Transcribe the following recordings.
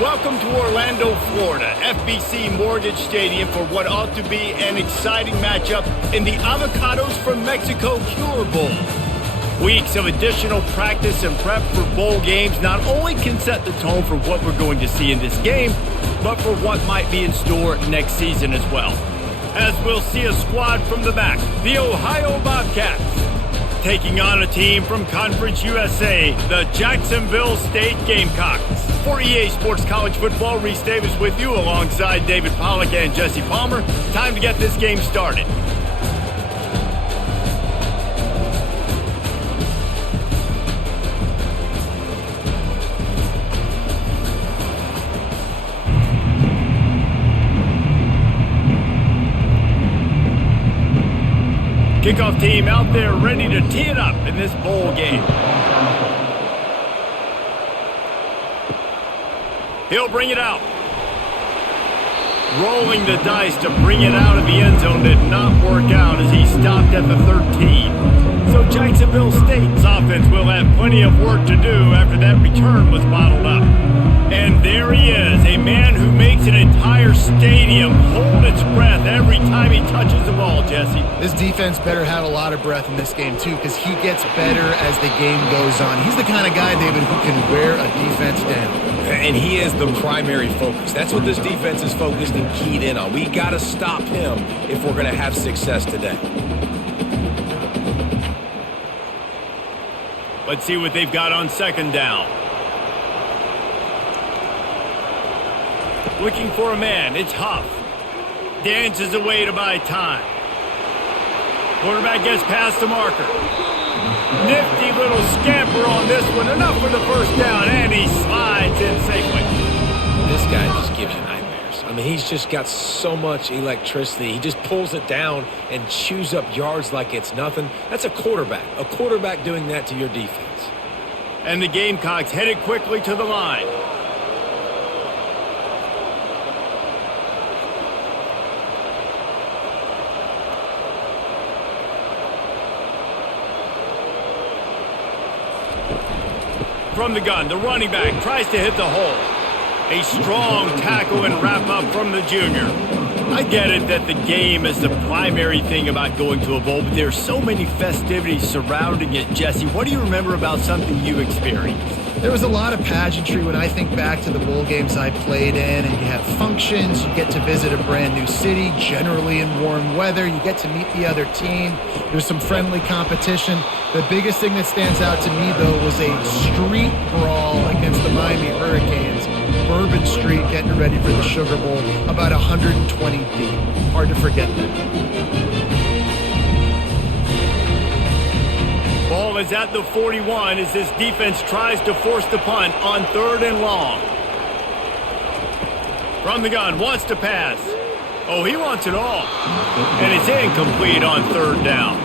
Welcome to Orlando, Florida, FBC Mortgage Stadium for what ought to be an exciting matchup in the Avocados from Mexico Cure Bowl. Weeks of additional practice and prep for bowl games not only can set the tone for what we're going to see in this game, but for what might be in store next season as well. As we'll see a squad from the back, the Ohio Bobcats, taking on a team from Conference USA, the Jacksonville State Gamecocks. For EA Sports College Football, Reese Davis with you alongside David Pollack and Jesse Palmer. Time to get this game started. Kickoff team out there ready to tee it up in this bowl game. He'll bring it out. Rolling the dice to bring it out of the end zone did not work out as he stopped at the 13. So Jacksonville State's offense will have plenty of work to do after that return was bottled up. And there he is, a man who makes an entire stadium hold its breath every time he touches the ball, Jesse. This defense better have a lot of breath in this game, too, because he gets better as the game goes on. He's the kind of guy, David, who can wear a defense down. And he is the primary focus. That's what this defense is focused and keyed in on. We got to stop him if we're going to have success today. Let's see what they've got on second down. Looking for a man, it's Huff. Dances away to buy time. Quarterback gets past the marker. Nifty little scamper on this one. Enough for the first down, and he slides in safely. This guy just gives you nightmares. I mean, he's just got so much electricity. He just pulls it down and chews up yards like it's nothing. That's a quarterback. A quarterback doing that to your defense. And the Gamecocks headed quickly to the line. From the gun, the running back tries to hit the hole. A strong tackle and wrap up from the junior. I get it that the game is the primary thing about going to a bowl, but there's so many festivities surrounding it. Jesse, what do you remember about something you experienced? There was a lot of pageantry when I think back to the bowl games I played in, and you have functions, you get to visit a brand new city, generally in warm weather, you get to meet the other team, there's some friendly competition. The biggest thing that stands out to me, though, was a street brawl against the Miami Hurricanes. Bourbon Street getting ready for the Sugar Bowl, about 120 deep. Hard to forget that. Ball is at the 41 as this defense tries to force the punt on 3rd and long. From the gun, wants to pass. Oh, he wants it all. And it's incomplete on 3rd down.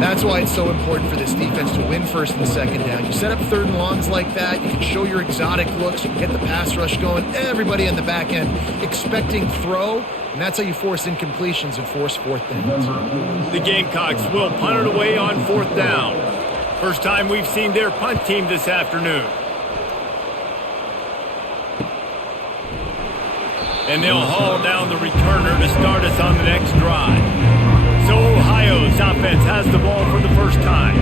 That's why it's so important for this defense to win 1st and 2nd down. You set up 3rd and longs like that, you can show your exotic looks, you can get the pass rush going, everybody in the back end expecting throw, and that's how you force incompletions and force 4th downs. The Gamecocks will punt it away on 4th down. First time we've seen their punt team this afternoon. And they'll haul down the returner to start us on the next drive. So Ohio's offense has the ball for the first time.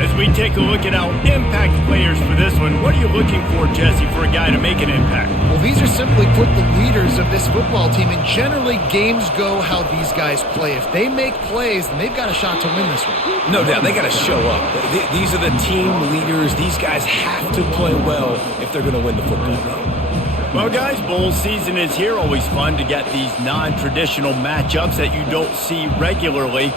As we take a look at our impact players for this one, what are you looking for, Jesse, for a guy to make an impact? Well, these are simply put the leaders of this football team, and generally games go how these guys play. If they make plays, then they've got a shot to win this one. No doubt, they got to show up. These are the team leaders. These guys have to play well if they're going to win the football game. Well, guys, bowl season is here. Always fun to get these non-traditional matchups that you don't see regularly.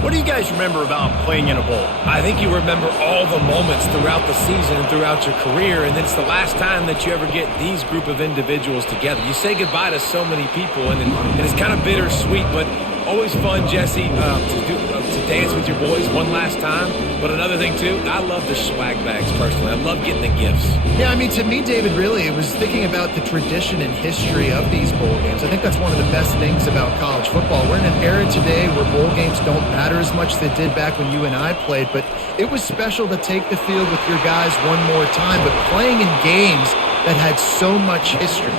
What do you guys remember about playing in a bowl? I think you remember all the moments throughout the season and throughout your career, and it's the last time that you ever get these group of individuals together. You say goodbye to so many people, and it's kind of bittersweet, but always fun, Jesse, to dance with your boys one last time. But another thing, too, I love the swag bags, personally. I love getting the gifts. Yeah, I mean, to me, David, really, it was thinking about the tradition and history of these bowl games. I think that's one of the best things about college football. We're in an era today where bowl games don't matter as much as they did back when you and I played, but it was special to take the field with your guys one more time. But playing in games that had so much history.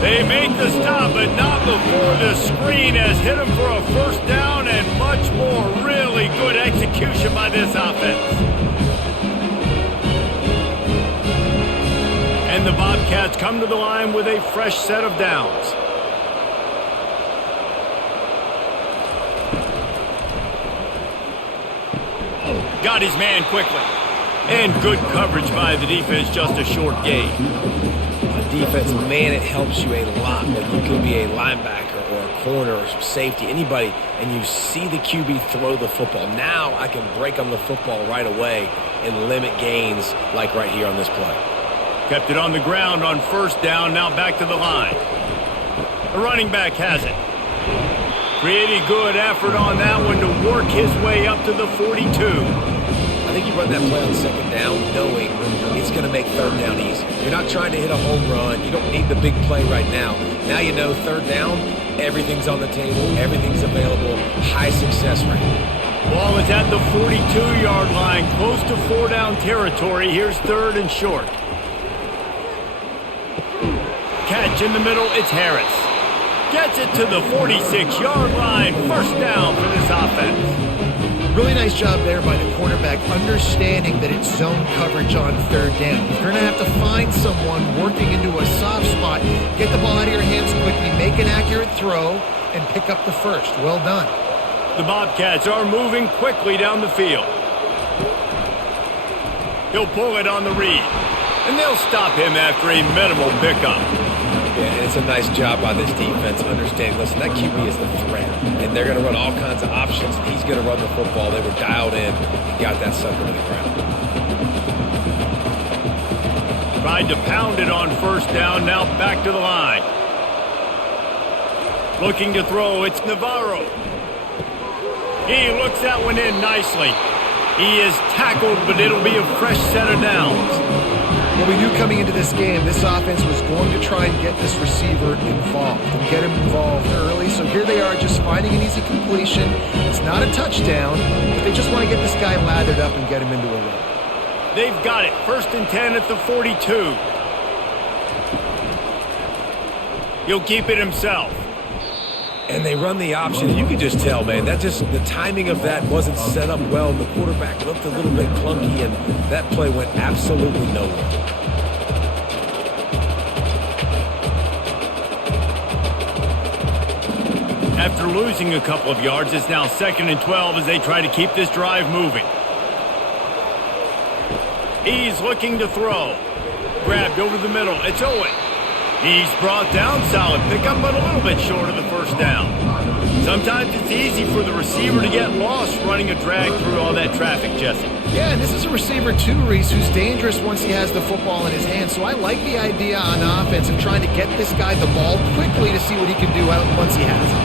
They make the stop, but not before the screen has hit them for a first down and much more. Really good execution by this offense. And the Bobcats come to the line with a fresh set of downs. Got his man quickly. And good coverage by the defense, just a short gain. Defense, man, it helps you a lot when you can be a linebacker or a corner or some safety, anybody, and you see the QB throw the football. Now I can break on the football right away and limit gains like right here on this play. Kept it on the ground on first down, now back to the line. The running back has it. Pretty good effort on that one to work his way up to the 42. I think you run that play on second down knowing it's going to make third down easy. You're not trying to hit a home run. You don't need the big play right now. Now you know third down, everything's on the table, everything's available, high success rate. Ball is at the 42-yard line, close to 4-down territory. Here's third and short. Catch in the middle, it's Harris. Gets it to the 46-yard line, first down for this offense. Really nice job there by the quarterback, understanding that it's zone coverage on third down. You're going to have to find someone working into a soft spot, get the ball out of your hands quickly, make an accurate throw, and pick up the first. Well done. The Bobcats are moving quickly down the field. He'll pull it on the read, and they'll stop him after a minimal pickup. Yeah, and it's a nice job by this defense understanding, listen, that QB is the threat, and they're going to run all kinds of options. He's going to run the football. They were dialed in and got that sucker to the ground. Tried to pound it on first down, now back to the line. Looking to throw, it's Navarro. He looks that one in nicely. He is tackled, but it'll be a fresh set of downs. Well, we knew coming into this game, this offense was going to try and get this receiver involved and get him involved early. So here they are just finding an easy completion. It's not a touchdown, but they just want to get this guy lathered up and get him into a run. They've got it. First and 10 at the 42. He'll keep it himself. And they run the option. You can just tell, man, that just the timing of that wasn't set up well. The quarterback looked a little bit clunky, and that play went absolutely nowhere. After losing a couple of yards, it's now 2nd and 12 as they try to keep this drive moving. He's looking to throw. Grabbed over the middle. It's Owen. He's brought down, solid pickup, but a little bit short of the first down. Sometimes it's easy for the receiver to get lost running a drag through all that traffic, Jesse. Yeah, and this is a receiver too, Reese, who's dangerous once he has the football in his hand. So I like the idea on offense of trying to get this guy the ball quickly to see what he can do once he has it.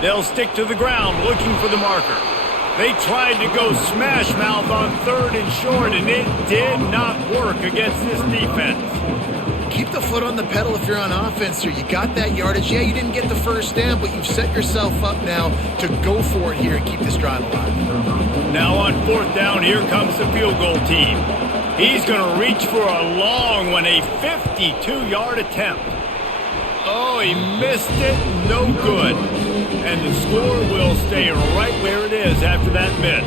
They'll stick to the ground looking for the marker. They tried to go smash mouth on third and short, and it did not work against this defense. Keep the foot on the pedal if you're on offense here. You got that yardage. Yeah, you didn't get the first down, but you've set yourself up now to go for it here and keep this drive alive. Now on fourth down, here comes the field goal team. He's going to reach for a long one, a 52-yard attempt. Oh, he missed it. No good. And the score will stay right where it is after that miss.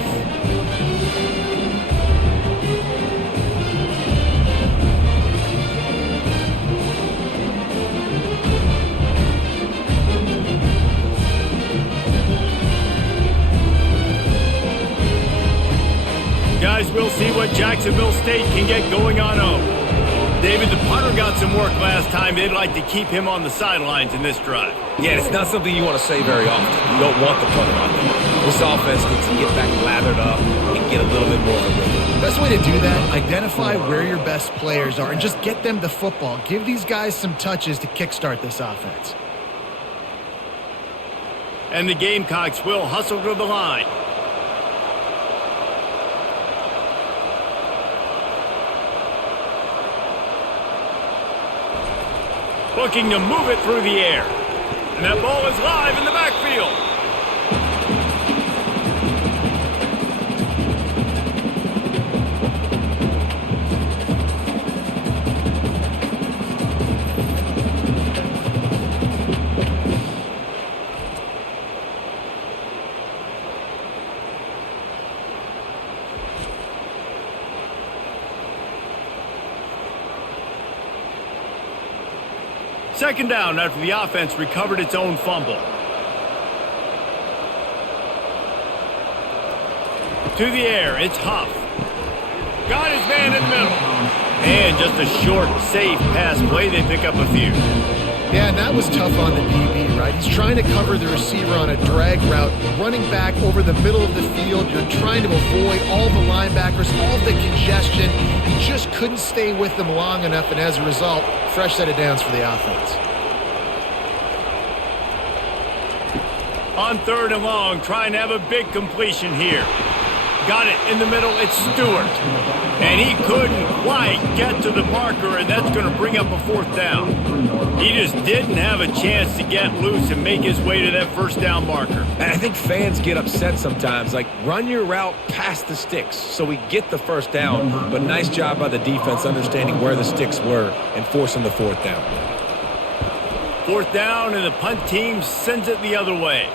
Guys, we'll see what Jacksonville State can get going on home. David, the punter got some work last time. They'd like to keep him on the sidelines in this drive. Yeah, it's not something you want to say very often. You don't want the punter on there. This offense needs to get back lathered up and get a little bit more of a rhythm. Best way to do that, identify where your best players are and just get them the football. Give these guys some touches to kickstart this offense. And the Gamecocks will hustle to the line. Looking to move it through the air. And that ball is live in the backfield. Second down after the offense recovered its own fumble. To the air, it's Huff. Got his man in the middle. And just a short, safe pass play. They pick up a few. Yeah, and that was tough on the DB, right? He's trying to cover the receiver on a drag route, running back over the middle of the field. You're trying to avoid all the linebackers, all the congestion. He just couldn't stay with them long enough, and as a result, fresh set of downs for the offense. On third and long, trying to have a big completion here. Got it in the middle, it's Stewart. And he couldn't quite get to the marker, and that's going to bring up a fourth down. He just didn't have a chance to get loose and make his way to that first down marker. And I think fans get upset sometimes, like run your route past the sticks so we get the first down, but nice job by the defense understanding where the sticks were and forcing the fourth down. Fourth down, and the punt team sends it the other way.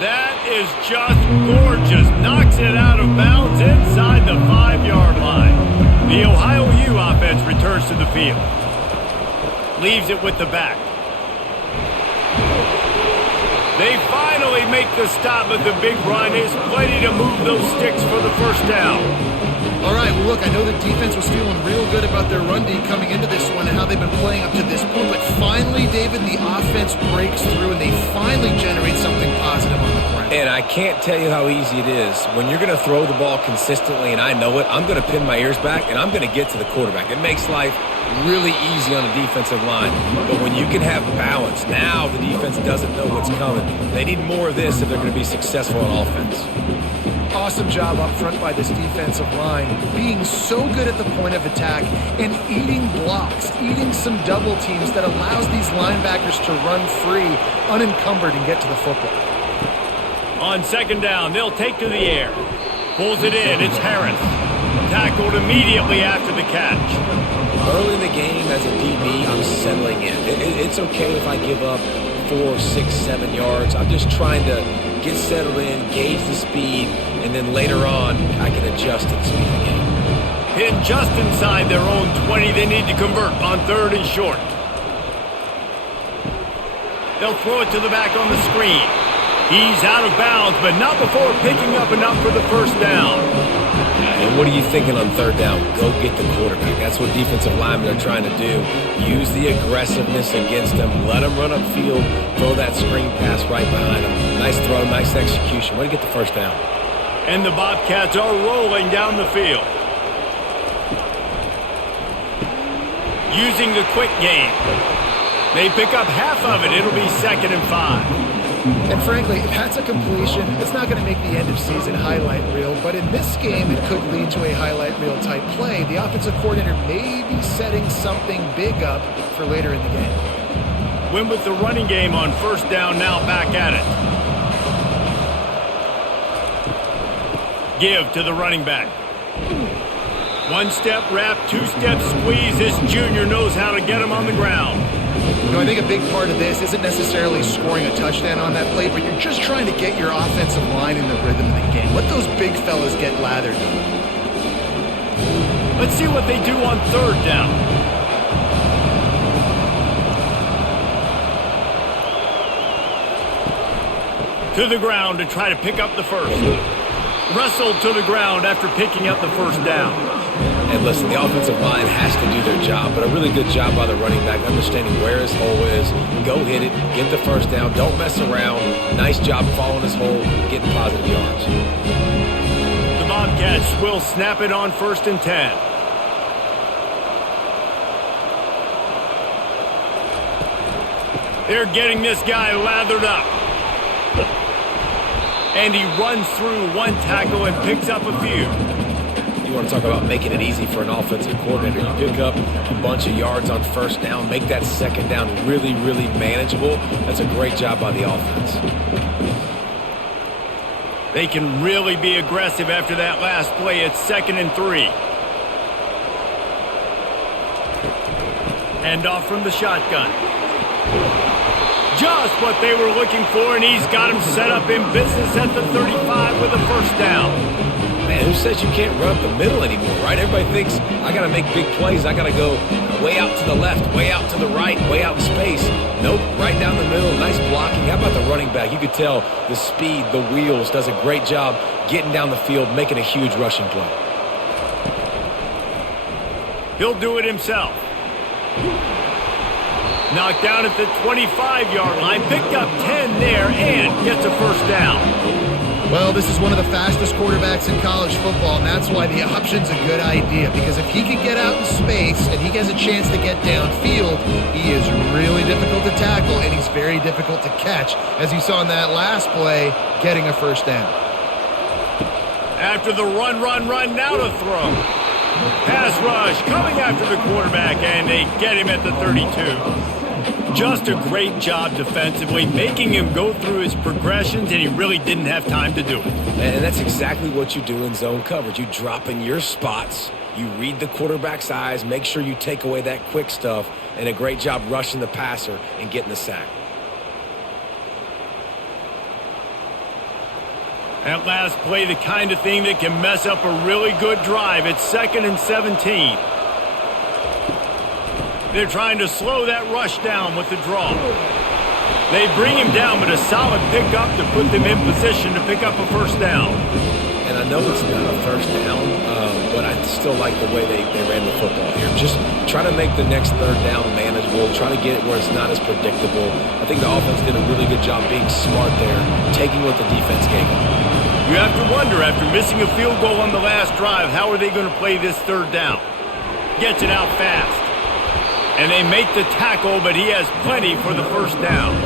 That is just gorgeous. Knocks it out of bounds inside the 5-yard line. The Ohio U offense returns to the field. Leaves it with the back. They finally make the stop, but the big run is plenty to move those sticks for the first down. All right, well, look, I know the defense was feeling real good about their run D coming into this one and how they've been playing up to this point, but finally, David, the offense breaks through and they finally generate something positive on the ground. And I can't tell you how easy it is. When you're going to throw the ball consistently, and I know it, I'm going to pin my ears back, and I'm going to get to the quarterback. It makes life really easy on the defensive line. But when you can have balance, now the defense doesn't know what's coming. They need more of this if they're going to be successful on offense. Awesome job up front by this defensive line, being so good at the point of attack and eating blocks, eating some double teams that allows these linebackers to run free, unencumbered, and get to the football. On second down, they'll take to the air. Pulls it in, it's Harris. Tackled immediately after the catch. Early in the game as a DB, I'm settling in. It's okay if I give up 4, 6, 7 yards. I'm just trying to get settled in, gauge the speed, and then later on, I can adjust to the speed of the game. Hit just inside their own 20. They need to convert on third and short. They'll throw it to the back on the screen. He's out of bounds, but not before picking up enough for the first down. And what are you thinking on third down? Go get the quarterback. That's what defensive linemen are trying to do. Use the aggressiveness against them. Let them run upfield. Throw that screen pass right behind them. Nice throw, nice execution. Way to get the first down. And the Bobcats are rolling down the field. Using the quick game. They pick up half of it. It'll be 2nd and 5. And frankly, if that's a completion, it's not going to make the end of season highlight reel, but in this game, it could lead to a highlight reel type play. The offensive coordinator may be setting something big up for later in the game. Win with the running game on first down, now back at it. Give to the running back. One-step wrap, two-step squeeze. This junior knows how to get him on the ground. You know, I think a big part of this isn't necessarily scoring a touchdown on that play, but you're just trying to get your offensive line in the rhythm of the game. Let those big fellas get lathered. Let's see what they do on third down. To the ground to try to pick up the first. Wrestled to the ground after picking up the first down. And listen, the offensive line has to do their job, but a really good job by the running back, understanding where his hole is. Go hit it, get the first down, don't mess around. Nice job following his hole, getting positive yards. The Bobcats will snap it on 1st and 10. They're getting this guy lathered up. And he runs through one tackle and picks up a few. You want to talk about making it easy for an offensive coordinator. You pick up a bunch of yards on first down, make that second down really, really manageable. That's a great job by the offense. They can really be aggressive after that last play. It's 2nd and 3. Hand off from the shotgun. Just what they were looking for, and he's got him set up in business at the 35 with a first down. Man, who says you can't run up the middle anymore, right? Everybody thinks, I got to make big plays. I got to go way out to the left, way out to the right, way out in space. Nope, right down the middle. Nice blocking. How about the running back? You could tell the speed, the wheels, does a great job getting down the field, making a huge rushing play. He'll do it himself. Knocked down at the 25-yard line, picked up 10 there, and gets a first down. Well, this is one of the fastest quarterbacks in college football, and that's why the option's a good idea, because if he can get out in space and he has a chance to get downfield, he is really difficult to tackle, and he's very difficult to catch, as you saw in that last play, getting a first down. After the run, now to throw. Pass rush coming after the quarterback, and they get him at the 32. Just a great job defensively, making him go through his progressions, and he really didn't have time to do it. And that's exactly what you do in zone coverage. You drop in your spots, you read the quarterback's eyes, make sure you take away that quick stuff, and a great job rushing the passer and getting the sack. That last play, the kind of thing that can mess up a really good drive. It's 2nd and 17. They're trying to slow that rush down with the draw. They bring him down, but a solid pickup to put them in position to pick up a first down. And I know it's not a first down, but I still like the way they ran the football here. Just try to make the next third down manageable, try to get it where it's not as predictable. I think the offense did a really good job being smart there, taking what the defense gave them. You have to wonder, after missing a field goal on the last drive, how are they going to play this third down? Gets it out fast. And they make the tackle, but he has plenty for the first down.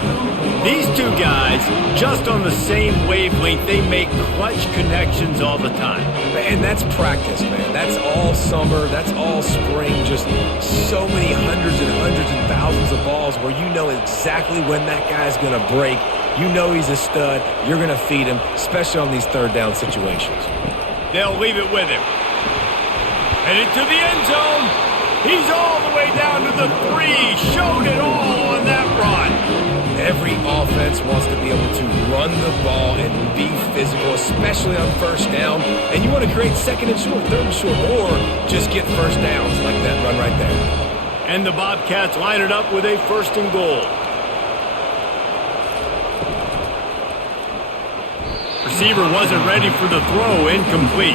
These two guys, just on the same wavelength, they make clutch connections all the time. And that's practice, man. That's all summer. That's all spring. Just so many hundreds and thousands of balls where you know exactly when that guy's going to break. You know he's a stud. You're going to feed him, especially on these third down situations. They'll leave it with him. And into the end zone. He's all the way down to the 3. Showed it all on that run. Every offense wants to be able to run the ball and be physical, especially on first down. And you want to create 2nd and short, 3rd and short, or just get first downs like that run right there. And the Bobcats line it up with a 1st and goal. Receiver wasn't ready for the throw, incomplete.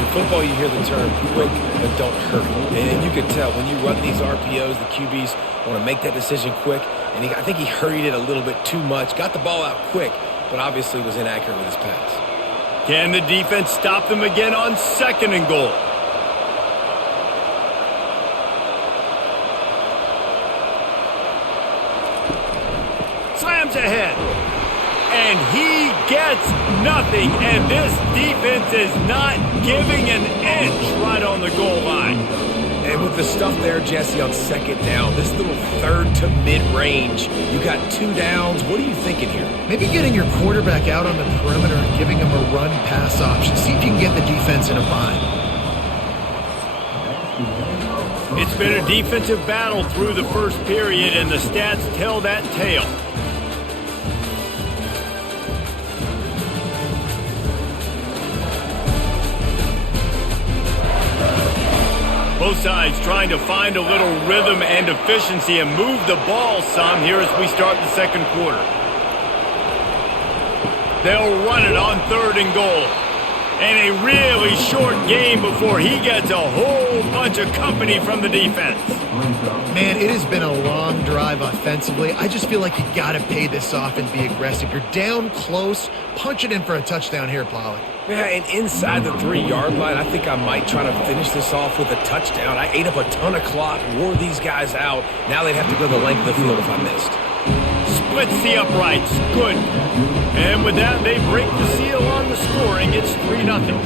In football, you hear the term quick but don't hurry. And you can tell when you run these RPOs, the QBs want to make that decision quick. And I think he hurried it a little bit too much, got the ball out quick, but obviously was inaccurate with his pass. Can the defense stop them again on 2nd and goal? Slams ahead. And he gets nothing, and this defense is not giving an inch right on the goal line. And with the stuff there, Jesse, on 2nd down, this little 3rd to mid-range, you got 2 downs. What are you thinking here? Maybe getting your quarterback out on the perimeter and giving him a run-pass option. See if you can get the defense in a bind. It's been a defensive battle through the first period, and the stats tell that tale. Both sides trying to find a little rhythm and efficiency and move the ball some here as we start the 2nd quarter. They'll run it on 3rd and goal. And a really short game before he gets a whole bunch of company from the defense. Man, it has been a long drive offensively. I just feel like you got to pay this off and be aggressive. You're down close. Punch it in for a touchdown here, Pollard. Yeah, and inside the 3-yard line, I think I might try to finish this off with a touchdown. I ate up a ton of clock, wore these guys out. Now they'd have to go the length of the field if I missed. Splits the uprights. Good. And with that, they break the seal on the scoring. It's 3-0.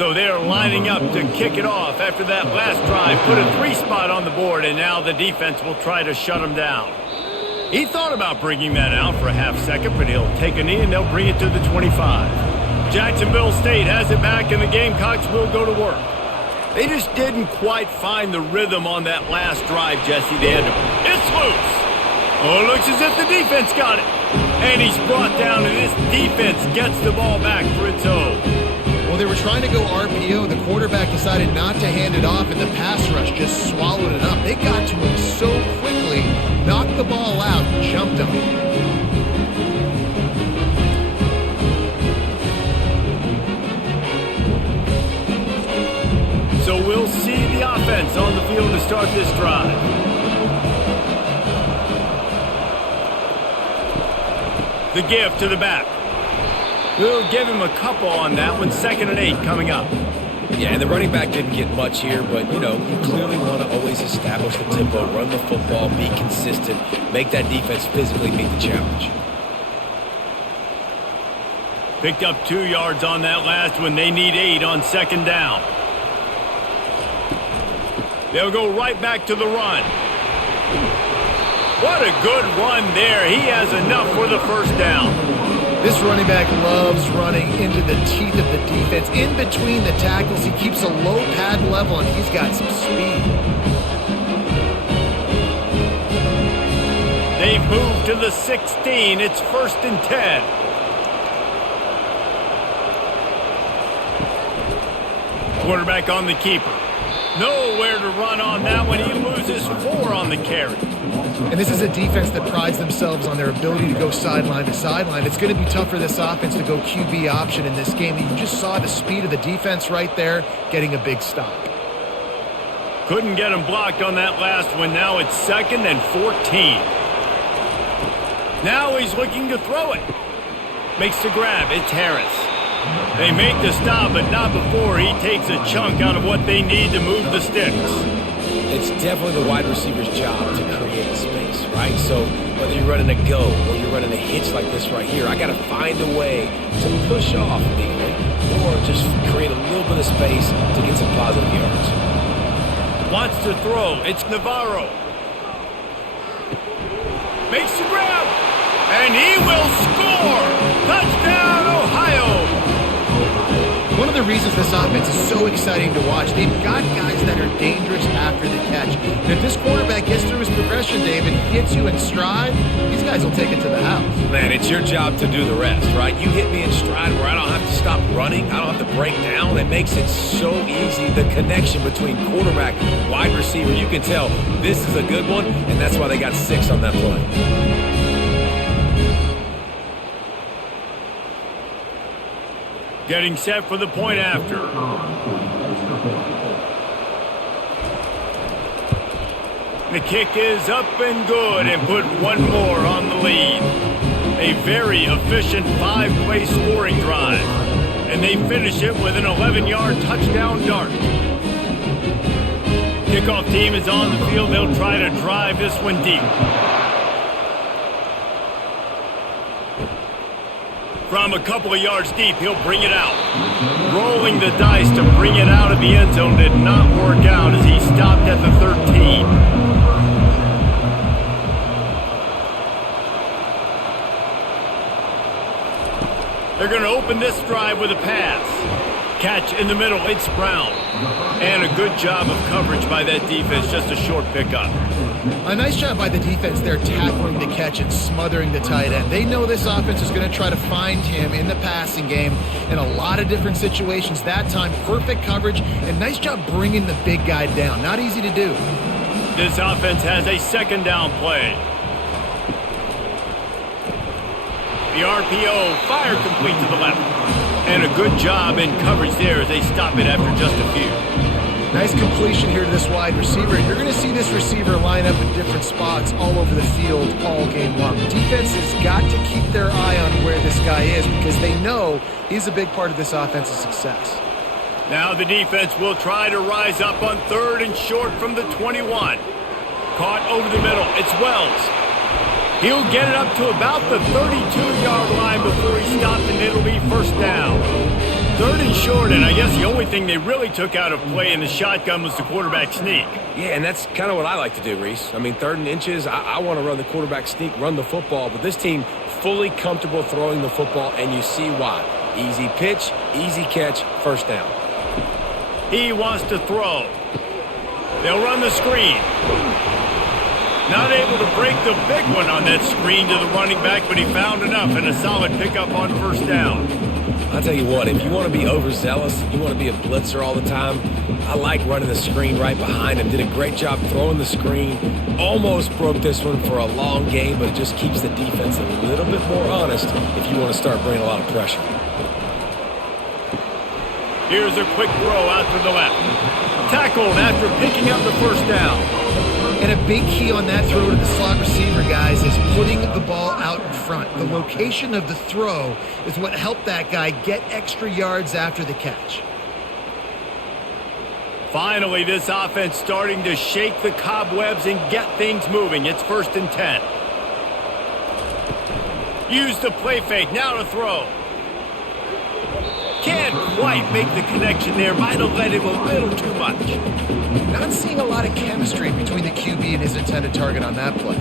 So they're lining up to kick it off after that last drive. Put a 3 spot on the board, and now the defense will try to shut them down. He thought about bringing that out for a half second, but he'll take a knee and they'll bring it to the 25. Jacksonville State has it back, and the Gamecocks will go to work. They just didn't quite find the rhythm on that last drive, Jesse. It's loose. Oh, it looks as if the defense got it. And he's brought down, and this defense gets the ball back for its own. Well, they were trying to go RPO. The quarterback decided not to hand it off, and the pass rush just swallowed it up. They got to him so quickly, knocked the ball out, jumped him. So we'll see the offense on the field to start this drive. The give to the back. We'll give him a couple on that one. 2nd and 8 coming up. Yeah, and the running back didn't get much here, but, you clearly want to always establish the tempo, run the football, be consistent, make that defense physically meet the challenge. Picked up 2 yards on that last one. They need 8 on 2nd down. They'll go right back to the run. What a good run there. He has enough for the 1st down. This running back loves running into the teeth of the defense. In between the tackles, he keeps a low pad level, and he's got some speed. They've moved to the 16. It's 1st and 10. Quarterback on the keeper. Nowhere to run on that one. He loses 4 on the carry. And this is a defense that prides themselves on their ability to go sideline to sideline. It's going to be tough for this offense to go QB option in this game. You just saw the speed of the defense right there, getting a big stop. Couldn't get him blocked on that last one. Now it's 2nd and 14. Now he's looking to throw it. Makes the grab. It's Harris. They make the stop, but not before he takes a chunk out of what they need to move the sticks. It's definitely the wide receiver's job to create space, right? So whether you're running a go or you're running a hitch like this right here, I got to find a way to push off legally or just create a little bit of space to get some positive yards. Wants to throw. It's Navarro. Makes the grab. And he will score. Touchdown, Ohio. One of the reasons this offense is so exciting to watch, they've got guys that are dangerous after the catch. And if this quarterback gets through his progression, David, hits you in stride, these guys will take it to the house. Man, it's your job to do the rest, right? You hit me in stride where I don't have to stop running. I don't have to break down. It makes it so easy. The connection between quarterback, wide receiver, you can tell this is a good one, and that's why they got 6 on that play. Getting set for the point after. The kick is up and good, and put 1 more on the lead. A very efficient 5-play scoring drive. And they finish it with an 11-yard touchdown dart. Kickoff team is on the field. They'll try to drive this one deep. From a couple of yards deep, he'll bring it out. Rolling the dice to bring it out of the end zone did not work out as he stopped at the 13. They're going to open this drive with a pass. Catch in the middle, it's Brown. And a good job of coverage by that defense, just a short pickup. A nice job by the defense there tackling the catch and smothering the tight end. They know this offense is going to try to find him in the passing game in a lot of different situations. That time, perfect coverage and nice job bringing the big guy down. Not easy to do. This offense has a 2nd down play. The RPO, fire complete to the left. And a good job in coverage there as they stop it after just a few. Nice completion here to this wide receiver. And you're going to see this receiver line up in different spots all over the field all game long. Defense has got to keep their eye on where this guy is because they know he's a big part of this offense's success. Now the defense will try to rise up on 3rd and short from the 21. Caught over the middle. It's Wells. He'll get it up to about the 32-yard line before he stopped, and it'll be 1st down. Third and short, and I guess the only thing they really took out of play in the shotgun was the quarterback sneak. Yeah, and that's kind of what I like to do, Reese. I mean, 3rd and inches, I want to run the quarterback sneak, run the football, but this team fully comfortable throwing the football, and you see why. Easy pitch, easy catch, first down. He wants to throw. They'll run the screen. Not able to break the big one on that screen to the running back, but he found enough and a solid pickup on first down. I'll tell you what, if you want to be overzealous, you want to be a blitzer all the time, I like running the screen right behind him. Did a great job throwing the screen. Almost broke this one for a long game, but it just keeps the defense a little bit more honest if you want to start bringing a lot of pressure. Here's a quick throw out to the left. Tackled after picking up the first down. And a big key on that throw to the slot receiver, guys, is putting the ball out in front. The location of the throw is what helped that guy get extra yards after the catch. Finally, this offense starting to shake the cobwebs and get things moving. It's 1st and 10. Use the play fake. Now to throw. Can't quite make the connection there. Might have let him a little too much. Not seeing a lot of chemistry between the QB and his intended target on that play.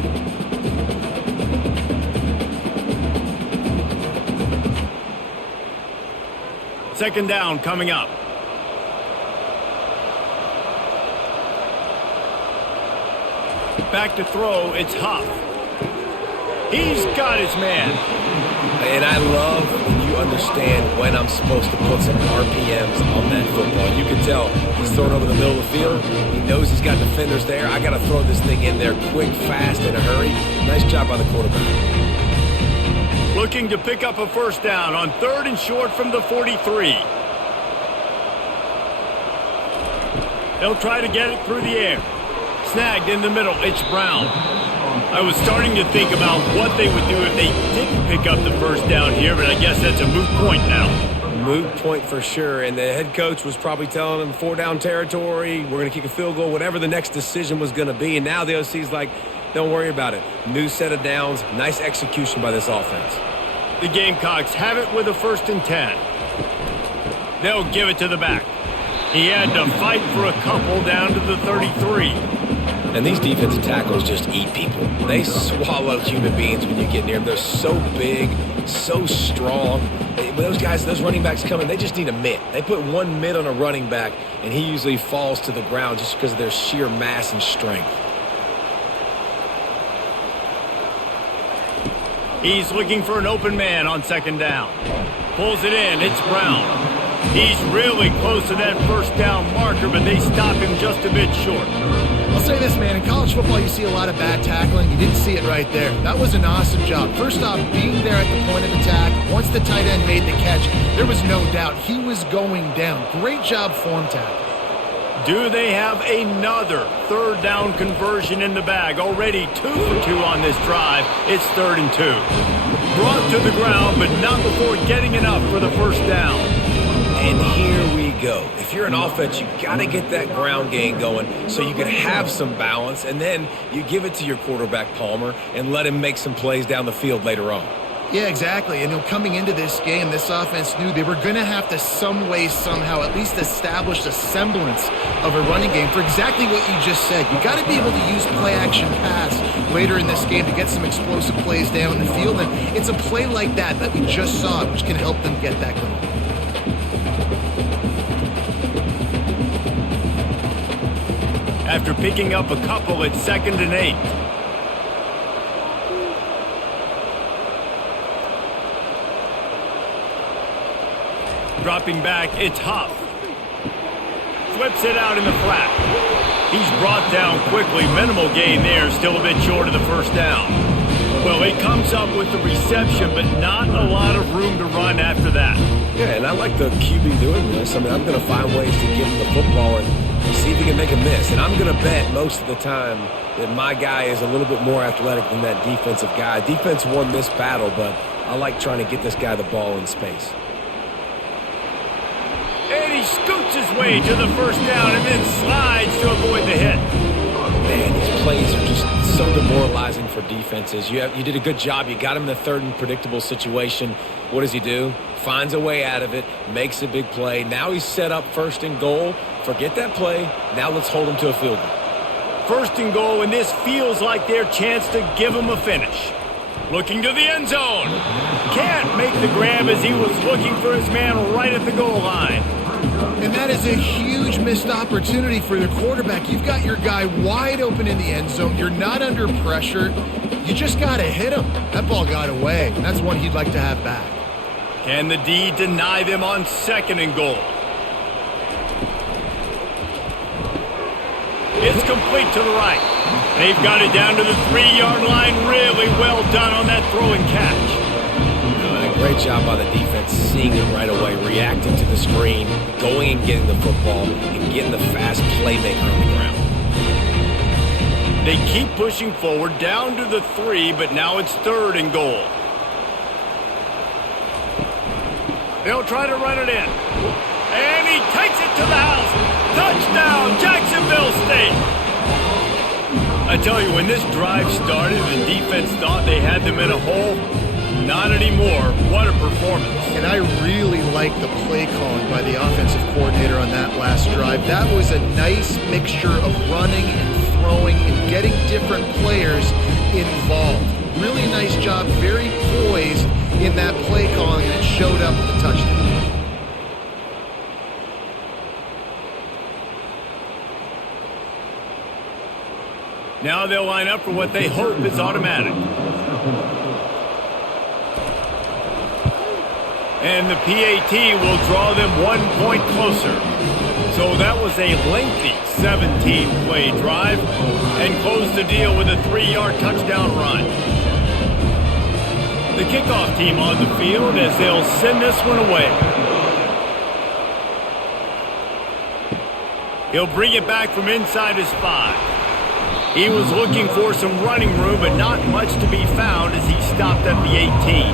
Second down coming up. Back to throw, it's Huff. He's got his man. And I love when you understand when I'm supposed to put some RPMs on that football. You can tell he's throwing over the middle of the field. He knows he's got defenders there. I got to throw this thing in there quick, fast, in a hurry. Nice job by the quarterback. Looking to pick up a first down on 3rd and short from the 43. They'll try to get it through the air. Snagged in the middle. It's Brown. I was starting to think about what they would do if they didn't pick up the first down here, but I guess that's a moot point now. Moot point for sure, and the head coach was probably telling them 4-down territory, we're going to kick a field goal, whatever the next decision was going to be, and now the OC's like, don't worry about it. New set of downs, nice execution by this offense. The Gamecocks have it with a 1st and 10. They'll give it to the back. He had to fight for a couple down to the 33. And these defensive tackles just eat people. They swallow human beings when you get near them. They're so big, so strong. When those guys, those running backs come in, they just need a mitt. They put one mitt on a running back, and he usually falls to the ground just because of their sheer mass and strength. He's looking for an open man on 2nd down. Pulls it in. It's Brown. He's really close to that first down marker, but they stop him just a bit short. I'll say this, man. In college football, you see a lot of bad tackling. You didn't see it right there. That was an awesome job. First off, being there at the point of attack. Once the tight end made the catch, there was no doubt he was going down. Great job form tackle. Do they have another 3rd down conversion in the bag? Already 2 for 2 on this drive. It's 3rd and 2. Brought to the ground, but not before getting enough for the first down. And here we go. If you're an offense, you got to get that ground game going so you can have some balance, and then you give it to your quarterback, Palmer, and let him make some plays down the field later on. Yeah, exactly. And coming into this game, this offense knew they were going to have to some way, somehow, at least establish a semblance of a running game for exactly what you just said. You got to be able to use play-action pass later in this game to get some explosive plays down the field. And it's a play like that we just saw, which can help them get that going. After picking up a couple, it's 2nd and 8. Dropping back, it's Huff. Flips it out in the flat. He's brought down quickly. Minimal gain there, still a bit short of the first down. Well, he comes up with the reception, but not a lot of room to run after that. Yeah, and I like the QB doing this. I mean, I'm going to find ways to give him the football and see if he can make a miss. And I'm going to bet most of the time that my guy is a little bit more athletic than that defensive guy. Defense won this battle, but I like trying to get this guy the ball in space. And he scoots his way to the first down and then slides to avoid the hit. Man, these plays are just so demoralizing for defenses. You did a good job. You got him in the third and predictable situation. What does he do? Finds a way out of it, makes a big play. Now he's set up first and goal. Forget that play. Now let's hold him to a field goal. First and goal, and this feels like their chance to give him a finish. Looking to the end zone. Can't make the grab as he was looking for his man right at the goal line. And that is a huge missed opportunity for the quarterback. You've got your guy wide open in the end zone. You're not under pressure. You just got to hit him. That ball got away. That's one he'd like to have back. Can the D deny them on second and goal? It's complete to the right. They've got it down to the 3-yard line. Really well done on that throw and catch. A great job by the defense, seeing it right away, reacting to the screen, going and getting the football, and getting the fast playmaker on the ground. They keep pushing forward down to the 3, but now it's third and goal. They'll try to run it in. And he takes it to the house. Touchdown, Jacksonville State. I tell you, when this drive started, the defense thought they had them in a hole. Not anymore. What a performance. And I really like the play calling by the offensive coordinator on that last drive. That was a nice mixture of running and throwing and getting different players involved. Really nice job, very poised in that play calling, and it showed up with a touchdown. Now they'll line up for what they hope is automatic. And the PAT will draw them 1 point closer. So that was a lengthy 17-play drive and closed the deal with a 3-yard touchdown run. The kickoff team on the field as they'll send this one away. He'll bring it back from inside his 5. He was looking for some running room, but not much to be found as he stopped at the 18.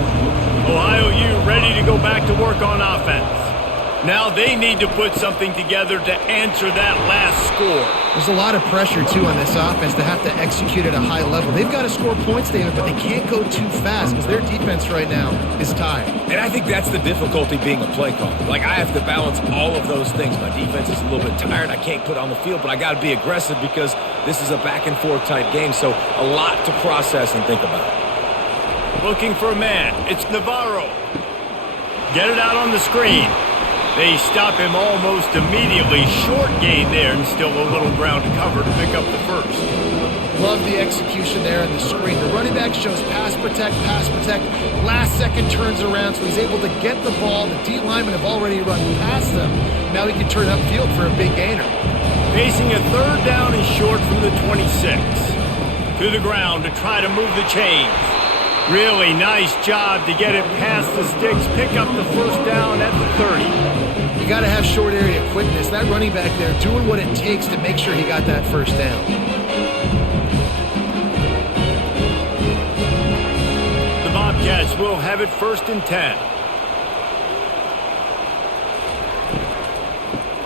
Ohio U ready to go back to work on offense. Now they need to put something together to answer that last score. There's a lot of pressure, too, on this offense to have to execute at a high level. They've got to score points, David, but they can't go too fast because their defense right now is tired. And I think that's the difficulty being a play caller. Like, I have to balance all of those things. My defense is a little bit tired. I can't put on the field, but I got to be aggressive because this is a back-and-forth type game, so a lot to process and think about. Looking for a man. It's Navarro. Get it out on the screen. They stop him almost immediately. Short gain there and still a little ground to cover to pick up the first. Love the execution there on the screen. The running back shows pass protect. Last second turns around, so he's able to get the ball. The D linemen have already run past him. Now he can turn upfield for a big gainer. Facing a third down and short from the 26. To the ground to try to move the chains. Really nice job to get it past the sticks, pick up the first down at the 30. You got to have short area quickness. That running back there doing what it takes to make sure he got that first down. The Bobcats will have it first and 10.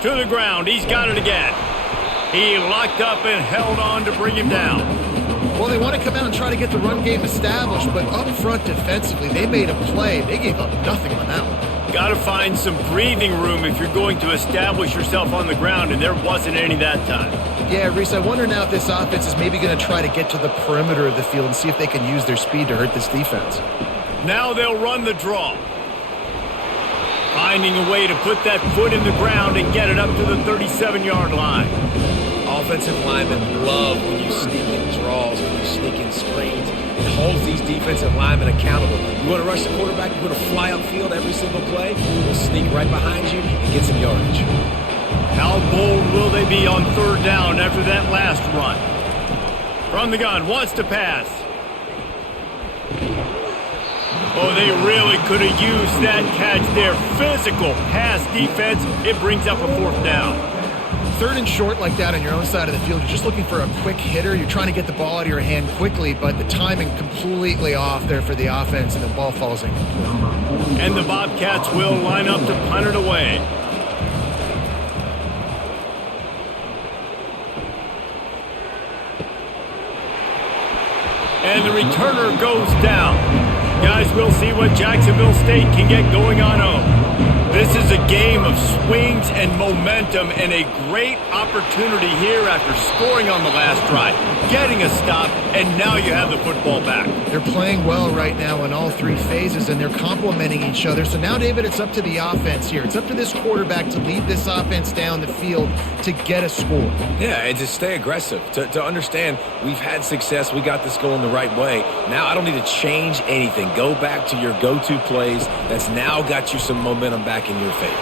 To the ground. He's got it again. He locked up and held on to bring him down. Well, they want to come out and try to get the run game established, but up front defensively, they made a play. They gave up nothing on that one. Got to find some breathing room if you're going to establish yourself on the ground, and there wasn't any that time. Yeah, Reese, I wonder now if this offense is maybe going to try to get to the perimeter of the field and see if they can use their speed to hurt this defense. Now they'll run the draw. Finding a way to put that foot in the ground and get it up to the 37-yard line. Offensive linemen love when you sneak in draws, when you sneak in screens. It holds these defensive linemen accountable. You want to rush the quarterback, you want to fly upfield every single play, we'll sneak right behind you and get some yardage. How bold will they be on third down after that last run? From the gun, wants to pass. Oh, they really could have used that catch there. Physical pass defense. It brings up a fourth down. Third and short like that on your own side of the field, you're just looking for a quick hitter. You're trying to get the ball out of your hand quickly, but the timing completely off there for the offense, and the ball falls incomplete. And the Bobcats will line up to punt it away. And the returner goes down. Guys, we'll see what Jacksonville State can get going on home. This is a game of swings and momentum and a great opportunity here after scoring on the last drive, getting a stop, and now you have the football back. They're playing well right now in all three phases, and they're complementing each other. So now, David, it's up to the offense here. It's up to this quarterback to lead this offense down the field to get a score. Yeah, and to stay aggressive, to understand we've had success, we got this going the right way. Now I don't need to change anything. Go back to your go-to plays. That's now got you some momentum back in your favor.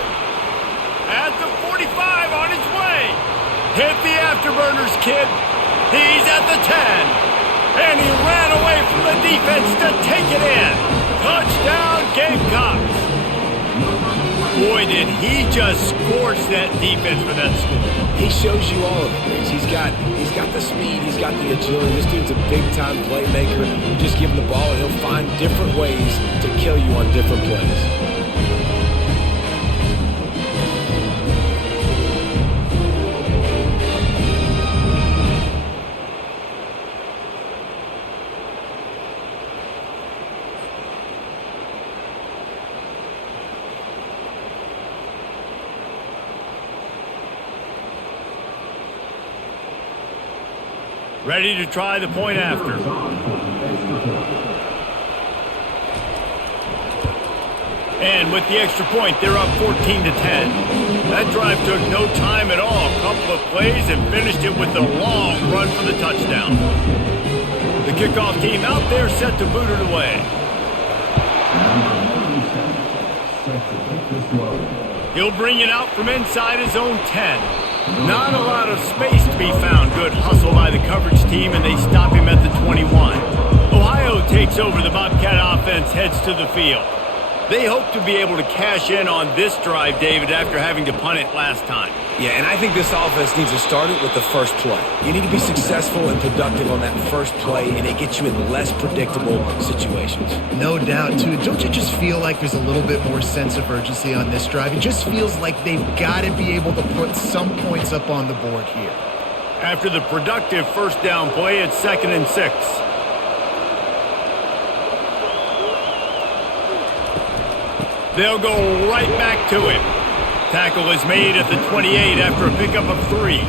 At the 45 on his way. Hit the afterburners, kid. He's at the 10. And he ran away from the defense to take it in. Touchdown, Gamecocks. Boy, did he just scorch that defense for that score. He shows you all of it. He's got the speed. He's got the agility. This dude's a big-time playmaker. You just give him the ball, and he'll find different ways to kill you on different plays. Ready to try the point after. And with the extra point, they're up 14-10. That drive took no time at all. A couple of plays and finished it with a long run for the touchdown. The kickoff team out there set to boot it away. He'll bring it out from inside his own 10. Not a lot of space to be found. Good hustle by the coverage team, and they stop him at the 21. Ohio takes over. The Bobcat offense heads to the field. They hope to be able to cash in on this drive, David, after having to punt it last time. Yeah, and I think this offense needs to start it with the first play. You need to be successful and productive on that first play, and it gets you in less predictable situations. No doubt, too. Don't you just feel like there's a little bit more sense of urgency on this drive? It just feels like they've got to be able to put some points up on the board here. After the productive first down play, it's 2nd and 6. They'll go right back to him. Tackle is made at the 28 after a pickup of 3.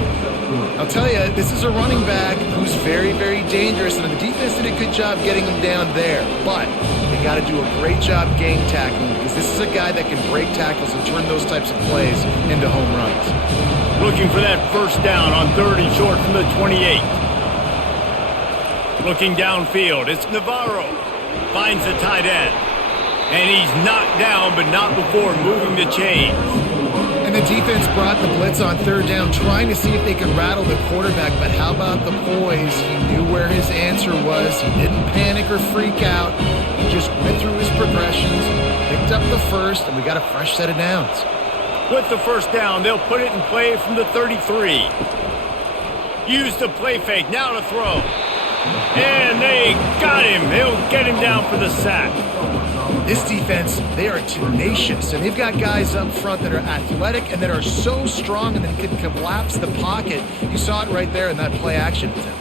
I'll tell you, this is a running back who's very, very dangerous, and the defense did a good job getting him down there. But they got to do a great job game tackling, because this is a guy that can break tackles and turn those types of plays into home runs. Looking for that first down on 3rd and short from the 28. Looking downfield, it's Navarro. Finds the tight end. And he's knocked down, but not before moving the chains. And the defense brought the blitz on 3rd down, trying to see if they could rattle the quarterback. But how about the poise? He knew where his answer was. He didn't panic or freak out. He just went through his progressions, picked up the first, and we got a fresh set of downs. With the first down, they'll put it in play from the 33. Use the play fake, now to throw. And they got him. He'll get him down for the sack. This defense, they are tenacious, and they've got guys up front that are athletic and that are so strong and that can collapse the pocket. You saw it right there in that play action attempt.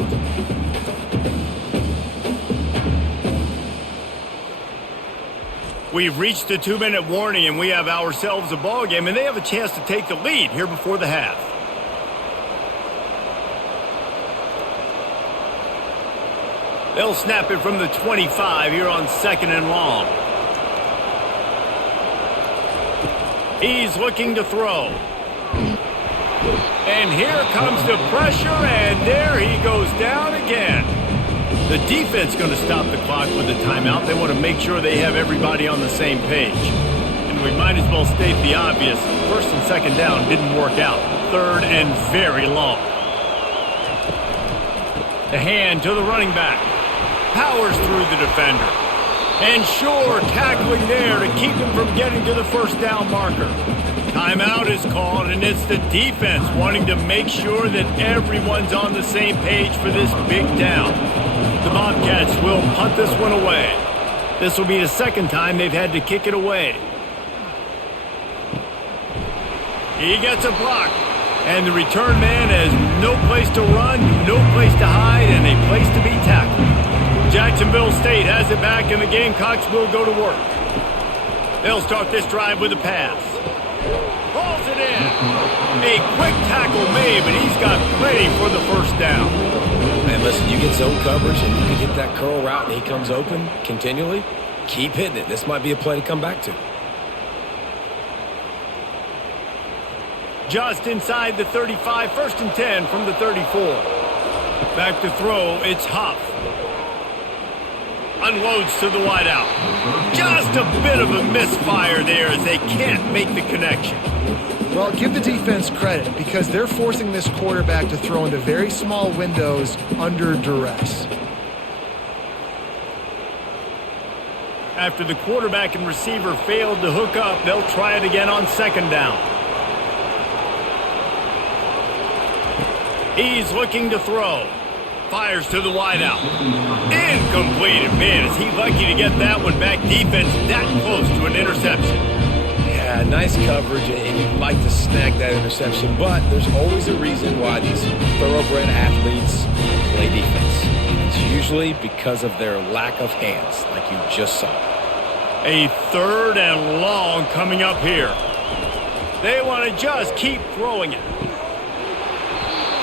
We've reached the 2-minute warning, and we have ourselves a ball game, and they have a chance to take the lead here before the half. They'll snap it from the 25 here on 2nd and long. He's looking to throw. And here comes the pressure, and there he goes down again. The defense going to stop the clock with a timeout. They want to make sure they have everybody on the same page. And we might as well state the obvious. 1st and 2nd down didn't work out. 3rd and very long. The hand to the running back. Powers through the defender. And sure, tackling there to keep him from getting to the first down marker. Timeout is called, and it's the defense wanting to make sure that everyone's on the same page for this big down. The Bobcats will punt this one away. This will be the 2nd time they've had to kick it away. He gets a block, and the return man has no place to run, no place to hide, and a place to be tackled. Jacksonville State has it back, and the Gamecocks will go to work. They'll start this drive with a pass. Balls it in. A quick tackle made, but he's got plenty for the first down. Man, listen, you get zone coverage and you can hit that curl route and he comes open continually. Keep hitting it. This might be a play to come back to. Just inside the 35, 1st and 10 from the 34. Back to throw, it's Huff. Unloads to the wideout. Just a bit of a misfire there as they can't make the connection. Well, give the defense credit because they're forcing this quarterback to throw into very small windows under duress. After the quarterback and receiver failed to hook up, they'll try it again on 2nd down. He's looking to throw. Fires to the wideout. Incomplete. And man, is he lucky to get that one back. Defense that close to an interception. Yeah, nice coverage, and you'd like to snag that interception, but there's always a reason why these thoroughbred athletes play defense. It's usually because of their lack of hands, like you just saw. A 3rd and long coming up here. They want to just keep throwing it.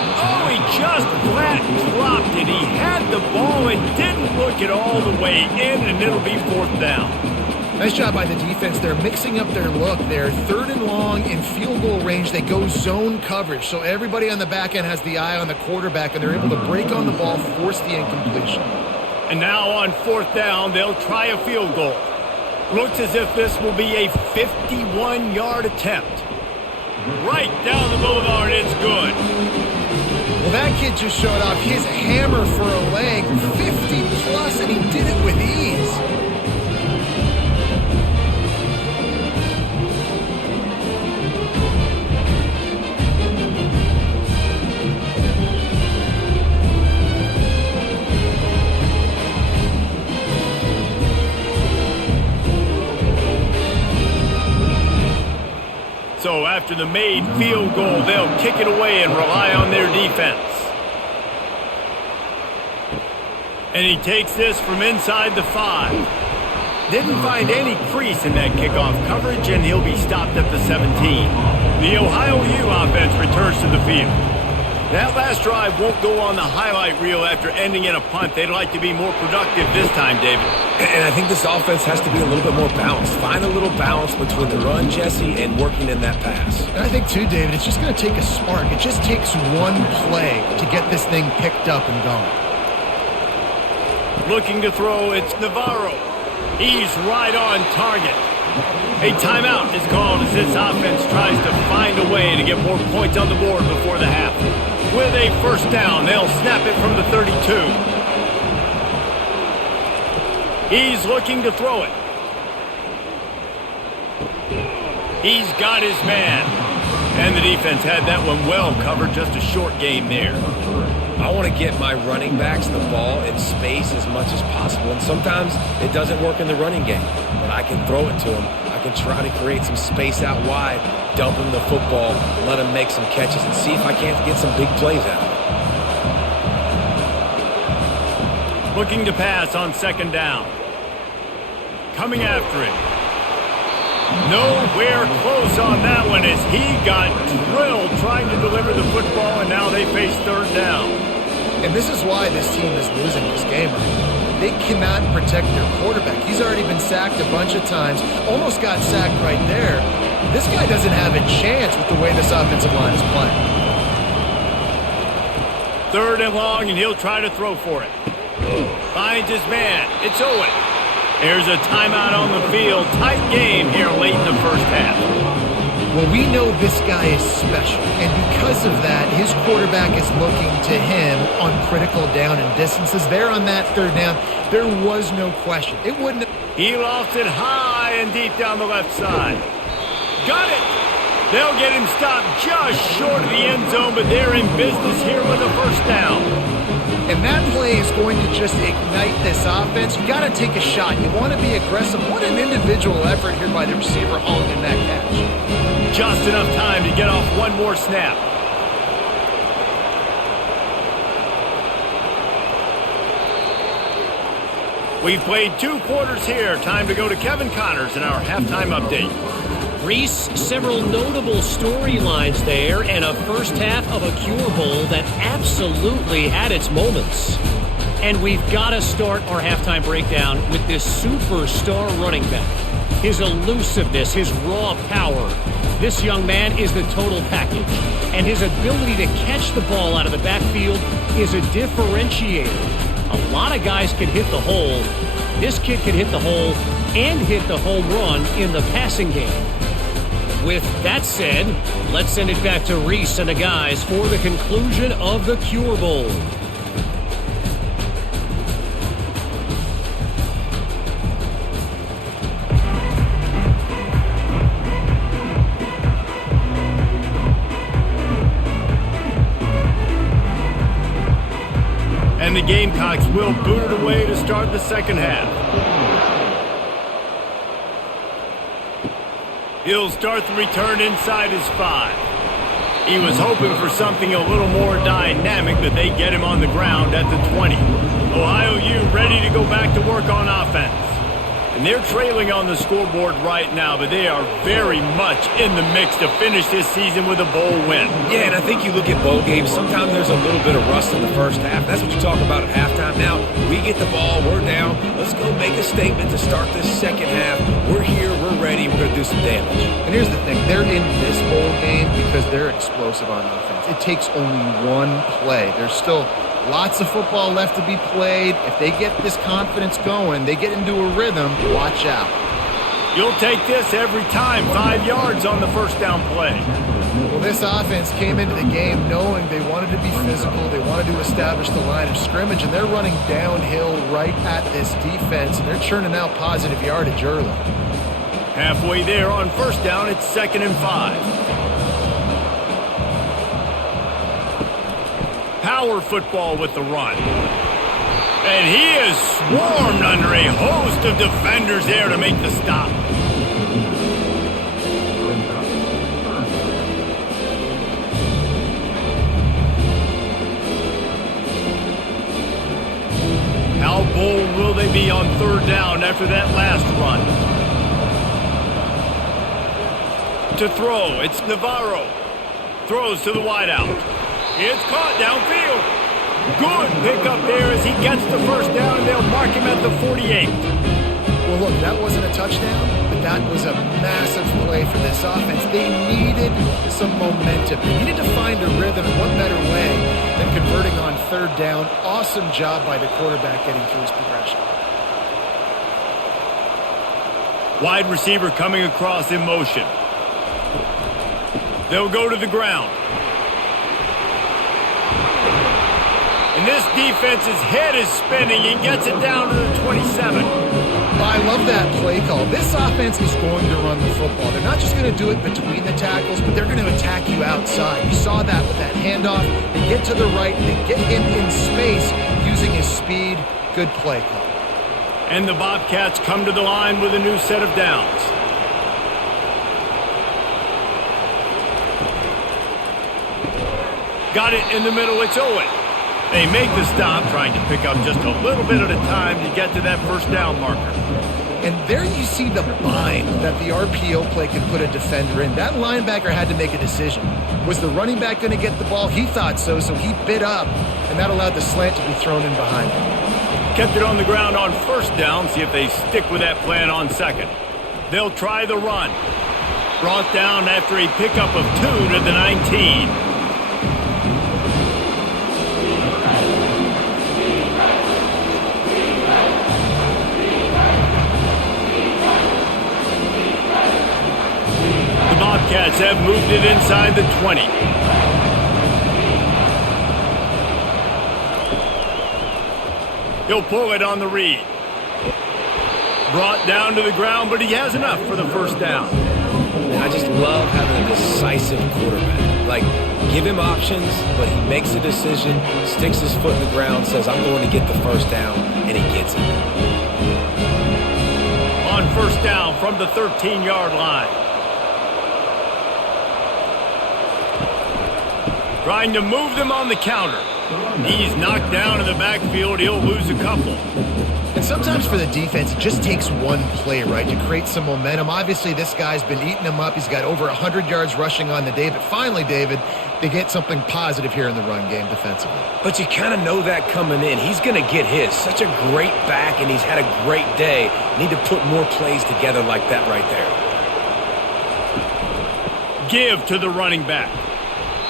Oh, he just flat dropped it. He had the ball and didn't look it all the way in, and it'll be 4th down. Nice job by the defense. They're mixing up their look. They're 3rd and long in field goal range. They go zone coverage, so everybody on the back end has the eye on the quarterback, and they're able to break on the ball, force the incompletion. And now on 4th down, they'll try a field goal. Looks as if this will be a 51-yard attempt. Right down the boulevard, it's good. Well, that kid just showed off his hammer for a leg, 50-plus, and he did it with ease. So after the made field goal, they'll kick it away and rely on their defense. And he takes this from inside the 5. Didn't find any crease in that kickoff coverage, and he'll be stopped at the 17. The Ohio U offense returns to the field. That last drive won't go on the highlight reel after ending in a punt. They'd like to be more productive this time, David. And I think this offense has to be a little bit more balanced. Find a little balance between the run, Jesse, and working in that pass. And I think, too, David, it's just going to take a spark. It just takes one play to get this thing picked up and going. Looking to throw, it's Navarro. He's right on target. A timeout is called as this offense tries to find a way to get more points on the board before the half. With a 1st down, they'll snap it from the 32. He's looking to throw it. He's got his man. And the defense had that one well covered, just a short game there. I want to get my running backs the ball in space as much as possible. And sometimes it doesn't work in the running game, but I can throw it to them. I can try to create some space out wide, dump him the football, let him make some catches, and see if I can't get some big plays out of it. Looking to pass on 2nd down. Coming after it. Nowhere close on that one as he got drilled trying to deliver the football, and now they face 3rd down. And this is why this team is losing this game right now. They cannot protect their quarterback. He's already been sacked a bunch of times, almost got sacked right there. This guy doesn't have a chance with the way this offensive line is playing. 3rd and long, and he'll try to throw for it. Finds his man. It's Owen. There's a timeout on the field. Tight game here late in the 1st half. Well, we know this guy is special, and because of that, his quarterback is looking to him on critical down and distances. There on that 3rd down, there was no question. It wouldn't have... He lofts it high and deep down the left side. Got it! They'll get him stopped just short of the end zone, but they're in business here with a 1st down. And that play is going to just ignite this offense. You got to take a shot. You want to be aggressive. What an individual effort here by the receiver hauling in that catch. Just enough time to get off one more snap. We've played 2 quarters here. Time to go to Kevin Connors in our halftime update. Reese, several notable storylines there, and a first half of a Cure Bowl that absolutely had its moments. And we've got to start our halftime breakdown with this superstar running back. His elusiveness, his raw power. This young man is the total package. And his ability to catch the ball out of the backfield is a differentiator. A lot of guys can hit the hole. This kid can hit the hole and hit the home run in the passing game. With that said, let's send it back to Reese and the guys for the conclusion of the Cure Bowl. And the Gamecocks will boot it away to start the second half. He'll start the return inside his 5. He was hoping for something a little more dynamic, but they get him on the ground at the 20. Ohio U ready to go back to work on offense. And they're trailing on the scoreboard right now, but they are very much in the mix to finish this season with a bowl win. Yeah, and I think you look at bowl games, sometimes there's a little bit of rust in the first half. That's what you talk about at halftime. Now, we get the ball, we're down. Let's go make a statement to start this second half. We're here, we're ready, we're going to do some damage. And here's the thing, they're in this bowl game because they're explosive on offense. It takes only one play. There's still lots of football left to be played. If they get this confidence going, they get into a rhythm, watch out. You'll take this every time. 5 yards on the first down play. Well, this offense came into the game knowing they wanted to be physical. They wanted to establish the line of scrimmage, and they're running downhill right at this defense, and they're churning out positive yardage early. Halfway there on first down, it's 2nd and 5. Power football with the run. And he is swarmed under a host of defenders there to make the stop. How bold will they be on 3rd down after that last run? To throw, it's Navarro. Throws to the wideout. It's caught downfield. Good pickup there as he gets the first down, and they'll mark him at the 48. Well, look, that wasn't a touchdown, but that was a massive play for this offense. They needed some momentum. They needed to find a rhythm, and what better way than converting on 3rd down. Awesome job by the quarterback getting through his progression. Wide receiver coming across in motion. They'll go to the ground. And this defense's head is spinning. He gets it down to the 27. I love that play call. This offense is going to run the football. They're not just going to do it between the tackles, but they're going to attack you outside. You saw that with that handoff. They get to the right. They get him in space using his speed. Good play call. And the Bobcats come to the line with a new set of downs. Got it in the middle. It's Owen. They make the stop, trying to pick up just a little bit at a time to get to that first down marker. And there you see the bind that the RPO play can put a defender in. That linebacker had to make a decision. Was the running back going to get the ball? He thought so, so he bit up, and that allowed the slant to be thrown in behind him. Kept it on the ground on first down. See if they stick with that plan on 2nd. They'll try the run. Brought down after a pickup of 2 to the 19. Bobcats have moved it inside the 20. He'll pull it on the read. Brought down to the ground, but he has enough for the first down. I just love having a decisive quarterback. Like, give him options, but he makes a decision, sticks his foot in the ground, says, I'm going to get the first down, and he gets it. On first down from the 13-yard line. Trying to move them on the counter. He's knocked down in the backfield. He'll lose a couple. And sometimes for the defense, it just takes one play, right, to create some momentum. Obviously, this guy's been eating them up. He's got over 100 yards rushing on the day. But finally, David, they get something positive here in the run game defensively. But you kind of know that coming in. He's going to get his. Such a great back, and he's had a great day. Need to put more plays together like that right there. Give to the running back.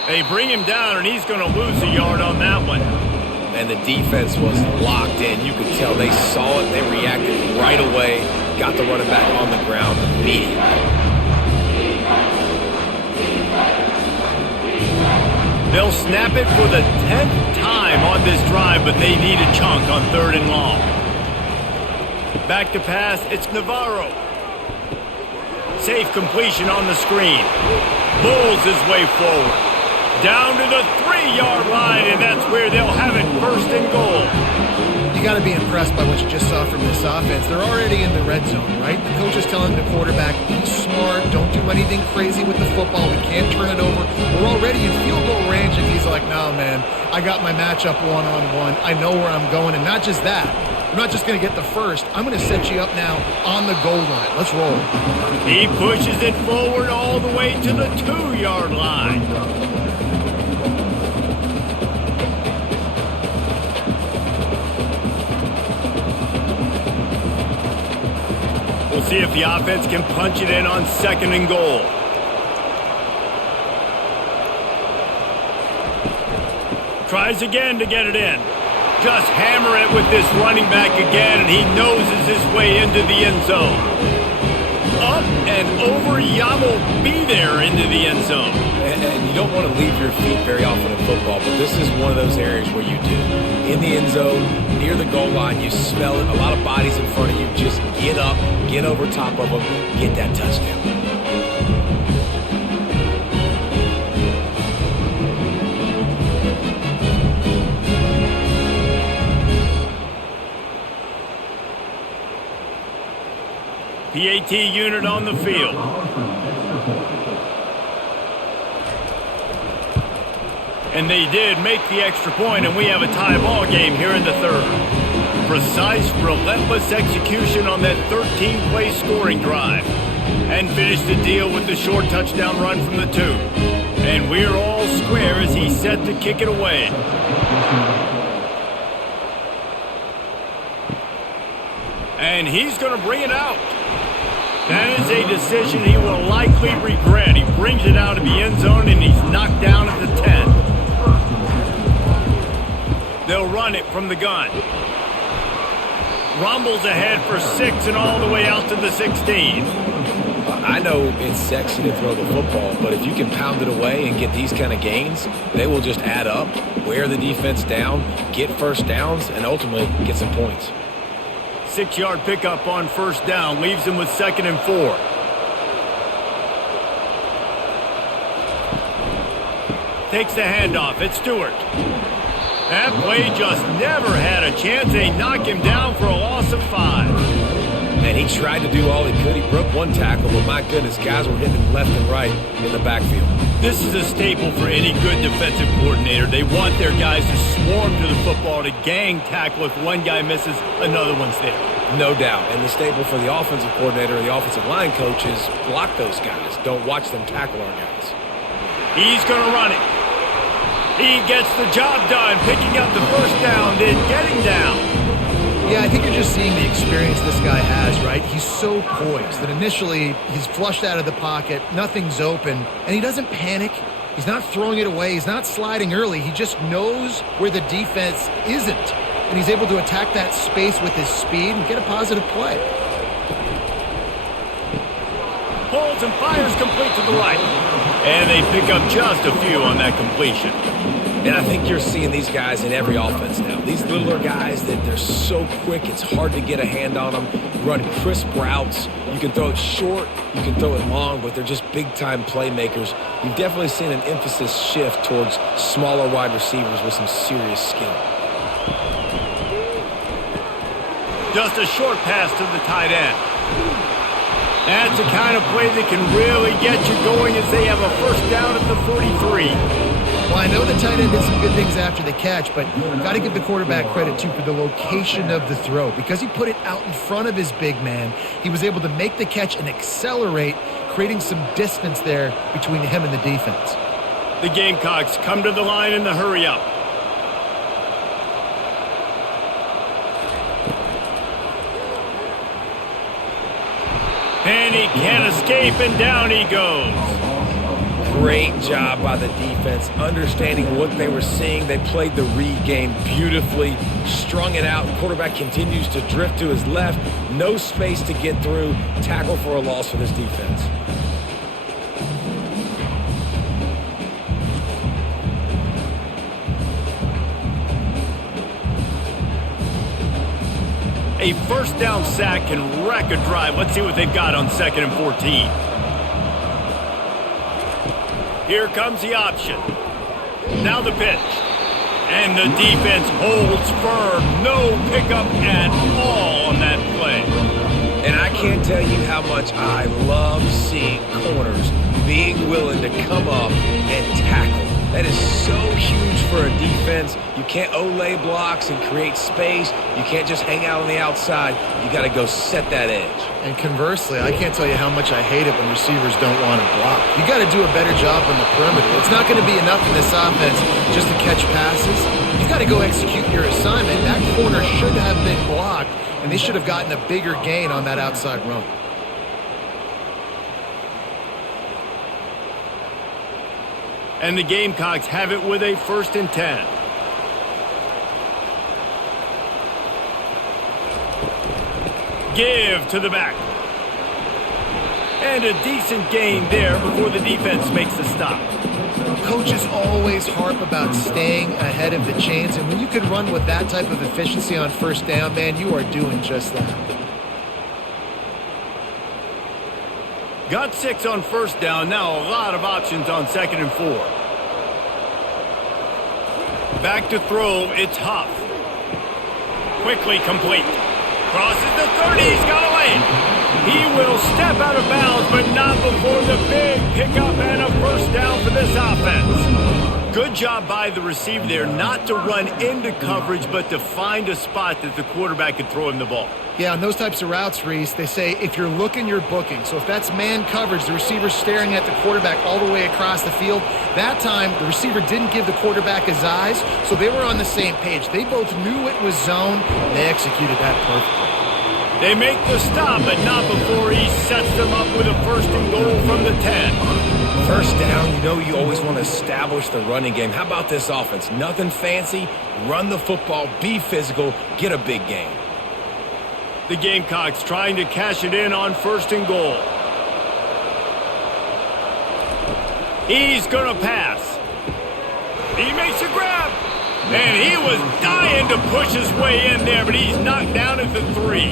They bring him down, and he's going to lose a yard on that one. And the defense was locked in. You could tell they saw it. They reacted right away. Got the running back on the ground immediately. They'll snap it for the 10th time on this drive, but they need a chunk on 3rd and long. Back to pass, it's Navarro. Safe completion on the screen. Bulls his way forward. Down to the 3-yard line, and that's where they'll have it 1st and goal. You got to be impressed by what you just saw from this offense. They're already in the red zone, right? The coach is telling the quarterback, be smart, don't do anything crazy with the football. We can't turn it over. We're already in field goal range, and he's like, no, man, I got my matchup one-on-one. I know where I'm going, and not just that. I'm not just going to get the first. I'm going to set you up now on the goal line. Let's roll. He pushes it forward all the way to the 2-yard line. We'll see if the offense can punch it in on 2nd and goal. Tries again to get it in. Just hammer it with this running back again, and he noses his way into the end zone. Up and over, Yamo be there into the end zone. And you don't want to leave your feet very often in football, but this is one of those areas where you do. In the end zone, near the goal line, you smell it. A lot of bodies in front of you. Just get up, get over top of them, get that touchdown. PAT unit on the field. And they did make the extra point, and we have a tie ball game here in the 3rd. Precise, relentless execution on that 13-play scoring drive. And finished the deal with the short touchdown run from the 2. And we're all square as he's set to kick it away. And he's going to bring it out. That is a decision he will likely regret. He brings it out of the end zone, and he's knocked down at the 10. They'll run it from the gun. Rumbles ahead for 6 and all the way out to the 16. I know it's sexy to throw the football, but if you can pound it away and get these kind of gains, they will just add up, wear the defense down, get first downs, and ultimately get some points. 6-yard pickup on 1st down leaves him with 2nd and 4. Takes the handoff. It's Stewart. That play just never had a chance. They knock him down for a loss of 5. And he tried to do all he could. He broke one tackle, but my goodness, guys were hitting him left and right in the backfield. This is a staple for any good defensive coordinator. They want their guys to swarm to the football, to gang tackle. If one guy misses, another one's there. No doubt. And the staple for the offensive coordinator or the offensive line coach is block those guys. Don't watch them tackle our guys. He's going to run it. He gets the job done, picking up the 1st down, then getting down. Yeah, I think you're just seeing the experience this guy has, right? He's so poised that initially he's flushed out of the pocket, nothing's open, and he doesn't panic. He's not throwing it away. He's not sliding early. He just knows where the defense isn't, and he's able to attack that space with his speed and get a positive play. Holds and fires complete to the right. And they pick up just a few on that completion. And I think you're seeing these guys in every offense now. These littler guys, that they're so quick, it's hard to get a hand on them. Run crisp routes. You can throw it short, you can throw it long, but they're just big-time playmakers. You've definitely seen an emphasis shift towards smaller wide receivers with some serious skill. Just a short pass to the tight end. That's the kind of play that can really get you going as they have a 1st down at the 43. Well, I know the tight end did some good things after the catch, but got to give the quarterback credit, too, for the location of the throw. Because he put it out in front of his big man, he was able to make the catch and accelerate, creating some distance there between him and the defense. The Gamecocks come to the line in the hurry-up. And he can't escape, and down he goes. Great job by the defense, understanding what they were seeing. They played the read game beautifully, strung it out. Quarterback continues to drift to his left. No space to get through. Tackle for a loss for this defense. A first down sack can wreck a drive. Let's see what they've got on 2nd and 14. Here comes the option. Now the pitch. And the defense holds firm. No pickup at all on that play. And I can't tell you how much I love seeing corners being willing to come up and tackle. That is so huge for a defense. You can't olay blocks and create space. You can't just hang out on the outside. You got to go set that edge. And conversely, I can't tell you how much I hate it when receivers don't want to block. You got to do a better job on the perimeter. It's not going to be enough in this offense just to catch passes. You've got to go execute your assignment. That corner should have been blocked, and they should have gotten a bigger gain on that outside run. And the Gamecocks have it with a 1st and 10. Give to the back. And a decent gain there before the defense makes the stop. Coaches always harp about staying ahead of the chains, and when you can run with that type of efficiency on 1st down, man, you are doing just that. Got 6 on 1st down. Now a lot of options on 2nd and 4. Back to throw. It's Huff. Quickly complete. Crosses the 30. He's got away. He will step out of bounds, but not before the big pickup and a 1st down for this offense. Good job by the receiver there not to run into coverage, but to find a spot that the quarterback could throw him the ball. Yeah, on those types of routes, Reese, they say if you're looking, you're booking. So if that's man coverage, the receiver's staring at the quarterback all the way across the field. That time, the receiver didn't give the quarterback his eyes, so they were on the same page. They both knew it was zone, and they executed that perfectly. They make the stop, but not before he sets them up with a 1st and goal from the 10. 1st down, you know you always want to establish the running game. How about this offense? Nothing fancy. Run the football, be physical, get a big gain. The Gamecocks trying to cash it in on 1st and goal. He's going to pass. He makes a grab. And he was dying to push his way in there, but he's knocked down at the 3.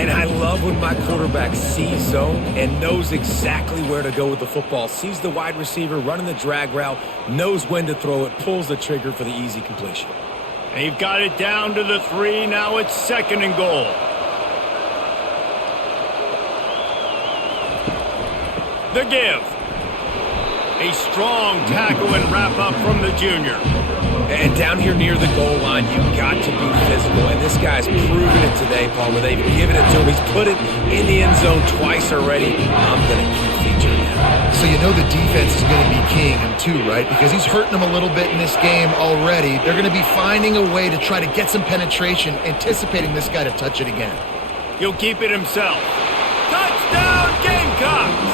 And I love when my quarterback sees zone and knows exactly where to go with the football. Sees the wide receiver running the drag route, knows when to throw it, pulls the trigger for the easy completion. They've got it down to the 3. Now it's 2nd and goal. The give. A strong tackle and wrap up from the junior. And down here near the goal line, you've got to be physical. And this guy's proven it today, Palmer. They've given it to him. He's put it in the end zone twice already. I'm going to keep featuring him. So you know the defense is going to be keying him too, right? Because he's hurting them a little bit in this game already. They're going to be finding a way to try to get some penetration, anticipating this guy to touch it again. He'll keep it himself. Touchdown, Gamecocks!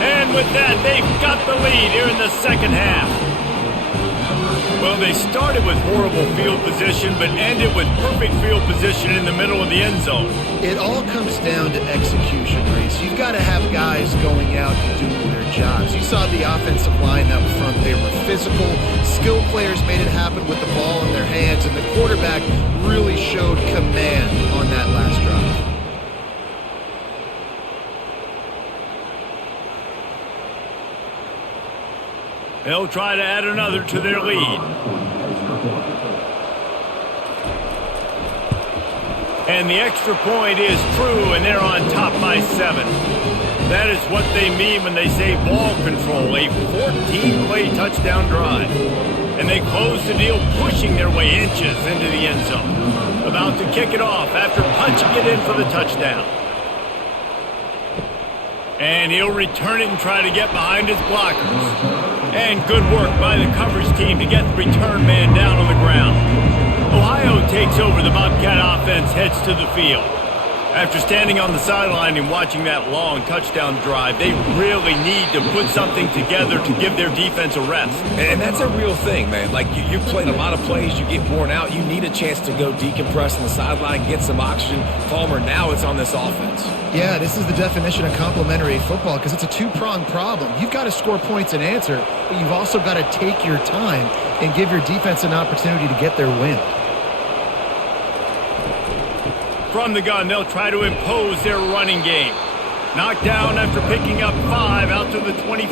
And with that, they've got the lead here in the 2nd half. Well, they started with horrible field position, but ended with perfect field position in the middle of the end zone. It all comes down to execution, Reese. You've got to have guys going out and doing their jobs. You saw the offensive line up front. They were physical. Skilled players made it happen with the ball in their hands, and the quarterback really showed command on that last drive. They'll try to add another to their lead. And the extra point is true, and they're on top by 7. That is what they mean when they say ball control, a 14-play touchdown drive. they close the deal, pushing their way inches into the end zone. About to kick it off after punching it in for the touchdown. And he'll return it and try to get behind his blockers. And good work by the coverage team to get the return man down on the ground. Ohio takes over. The Bobcat offense heads to the field. After standing on the sideline and watching that long touchdown drive, they really need to put something together to give their defense a rest. And that's a real thing, man. Like, you played a lot of plays, you get worn out, you need a chance to go decompress on the sideline, get some oxygen. Palmer, now it's on this offense. Yeah, this is the definition of complementary football because it's a two-pronged problem. You've got to score points and answer, but you've also got to take your time and give your defense an opportunity to get their win. From the gun, they'll try to impose their running game. Knocked down after picking up 5 out to the 24.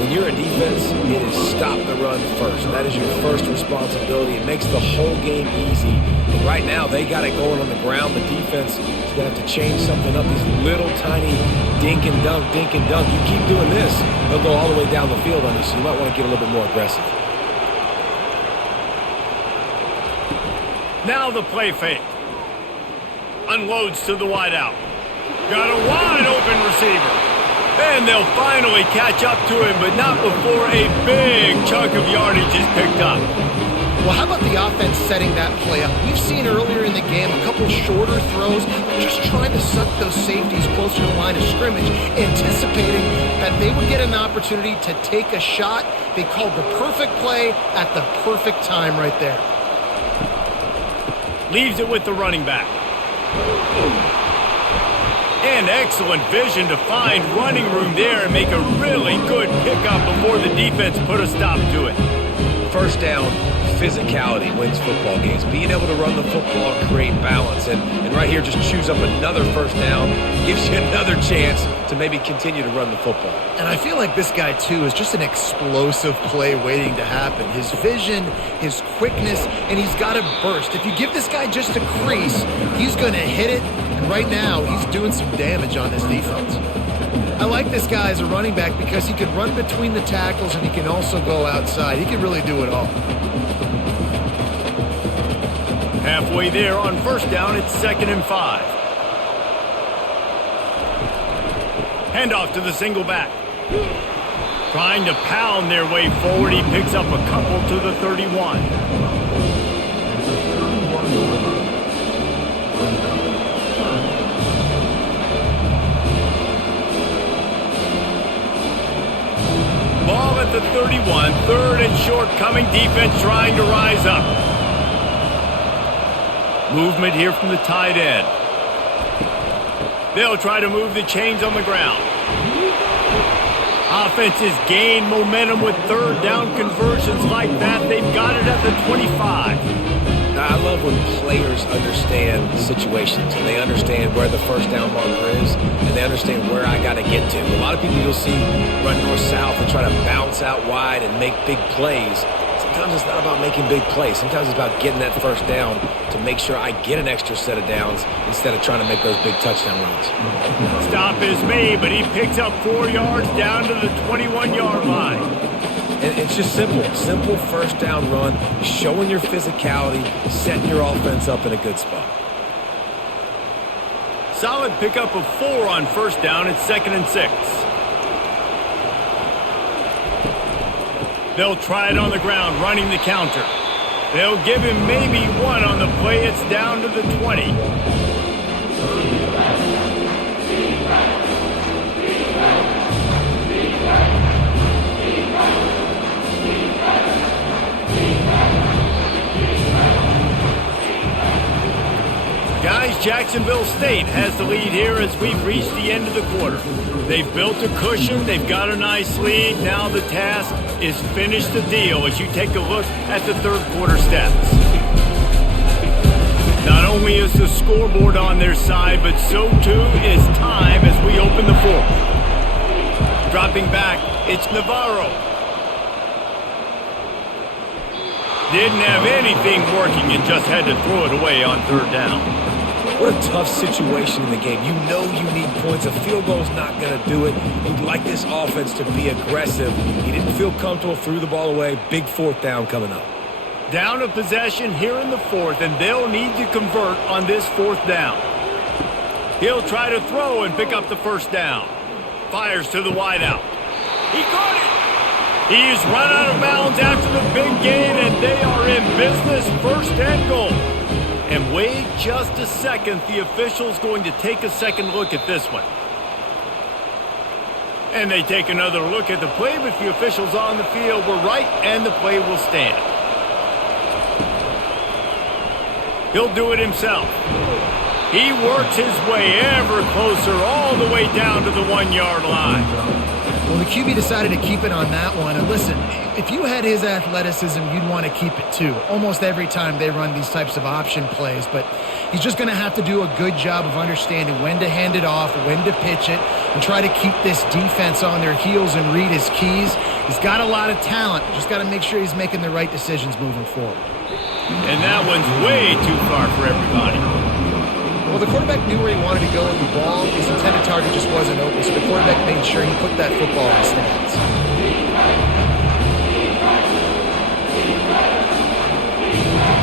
When you're a defense, it is stop the run first. That is your first responsibility. It makes the whole game easy. And right now, they got it going on the ground. The defense is going to have to change something up. These little tiny dink and dunk, dink and dunk. You keep doing this, they'll go all the way down the field on you, so you might want to get a little bit more aggressive. Now the play fake. Unloads to the wideout. Got a wide open receiver. And they'll finally catch up to him, but not before a big chunk of yardage is picked up. Well, how about the offense setting that play up? We've seen earlier in the game a couple shorter throws, just trying to suck those safeties closer to the line of scrimmage, anticipating that they would get an opportunity to take a shot. They called the perfect play at the perfect time right there. Leaves it with the running back. And excellent vision to find running room there and make a really good pickup before the defense put a stop to it. First down, physicality wins football games. Being able to run the football and create balance. And right here, just choose up another first down. Gives you another chance to maybe continue to run the football. And I feel like this guy, too, is just an explosive play waiting to happen. His vision, his quickness, and he's got a burst. If you give this guy just a crease, he's going to hit it. And right now, he's doing some damage on this defense. I like this guy as a running back because he can run between the tackles and he can also go outside. He can really do it all. Halfway there on first down, it's 2nd and 5. Handoff to the single back. Trying to pound their way forward, he picks up a couple to the 31. Ball at the 31, 3rd and short coming, defense trying to rise up. Movement here from the tight end. They'll try to move the chains on the ground. Offenses gain momentum with 3rd down conversions like that. They've got it at the 25. I love when players understand situations and they understand where the first down marker is and they understand where I got to get to. A lot of people you'll see run north-south and try to bounce out wide and make big plays. Sometimes it's not about making big plays. Sometimes it's about getting that first down to make sure I get an extra set of downs instead of trying to make those big touchdown runs. Stop is made, but he picks up 4 yards down to the 21-yard line. And it's just simple. Simple first down run, showing your physicality, setting your offense up in a good spot. Solid pickup of 4 on first down. It's 2nd and 6. They'll try it on the ground, running the counter. They'll give him maybe 1 on the play. It's down to the 20. Guys, Jacksonville State has the lead here as we've reached the end of the quarter. They've built a cushion. They've got a nice lead. Now the task is finish the deal as you take a look at the 3rd quarter stats. Not only is the scoreboard on their side, but so too is time as we open the 4th. Dropping back, it's Navarro. Didn't have anything working and just had to throw it away on 3rd down. What a tough situation in the game. You know you need points. A field goal's not going to do it. You'd like this offense to be aggressive. He didn't feel comfortable, threw the ball away. Big fourth down coming up. Down a possession here in the fourth, and they'll need to convert on this fourth down. He'll try to throw and pick up the first down. Fires to the wideout. He caught it! He's run out of bounds after the big gain, and they are in business, first and goal. And wait just a second, the official's going to take a second look at this one. And they take another look at the play, but the officials on the field were right, and the play will stand. He'll do it himself. He works his way ever closer all the way down to the 1-yard line. Well, the QB decided to keep it on that one. And listen, if you had his athleticism, you'd want to keep it too. Almost every time they run these types of option plays. But he's just going to have to do a good job of understanding when to hand it off, when to pitch it, and try to keep this defense on their heels and read his keys. He's got a lot of talent. Just got to make sure he's making the right decisions moving forward. And that one's way too far for everybody. Well, the quarterback knew where he wanted to go with the ball. His intended target just wasn't open, so the quarterback made sure he put that football in his hands.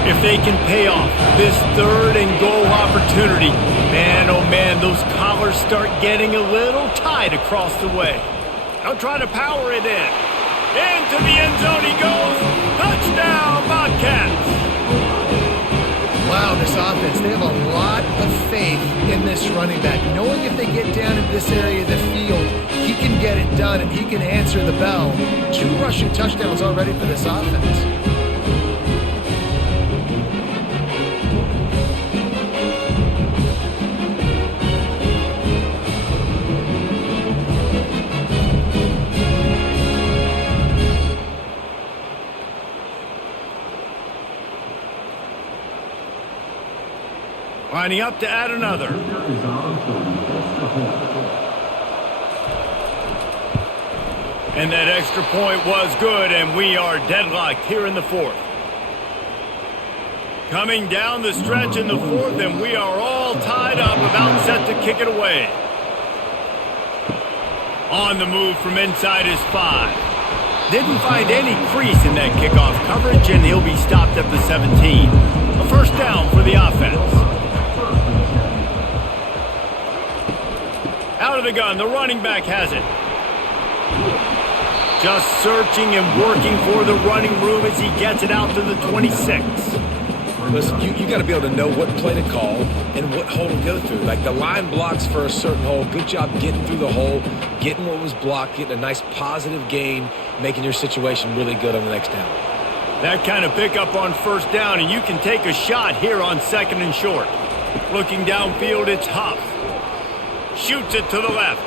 If they can pay off this third and goal opportunity, man, oh man, those collars start getting a little tight across the way. They'll try to power it in. Into the end zone he goes. Touchdown, Bobcats. Wow, this offense, they have a lot of faith in this running back. Knowing if they get down in this area of the field, he can get it done and he can answer the bell. 2 rushing touchdowns already for this offense. Lining up to add another. And that extra point was good, and we are deadlocked here in the fourth. Coming down the stretch in the fourth, and we are all tied up, about set to kick it away. On the move from inside his 5. Didn't find any crease in that kickoff coverage, and he'll be stopped at the 17. A first down for the offense. Out of the gun, the running back has it. Just searching and working for the running room as he gets it out to the 26. Listen, you got to be able to know what play to call and what hole to go through. Like the line blocks for a certain hole. Good job getting through the hole, getting what was blocked, getting a nice positive gain, making your situation really good on the next down. That kind of pickup on first down, and you can take a shot here on second and short. Looking downfield, it's Huff. Shoots it to the left.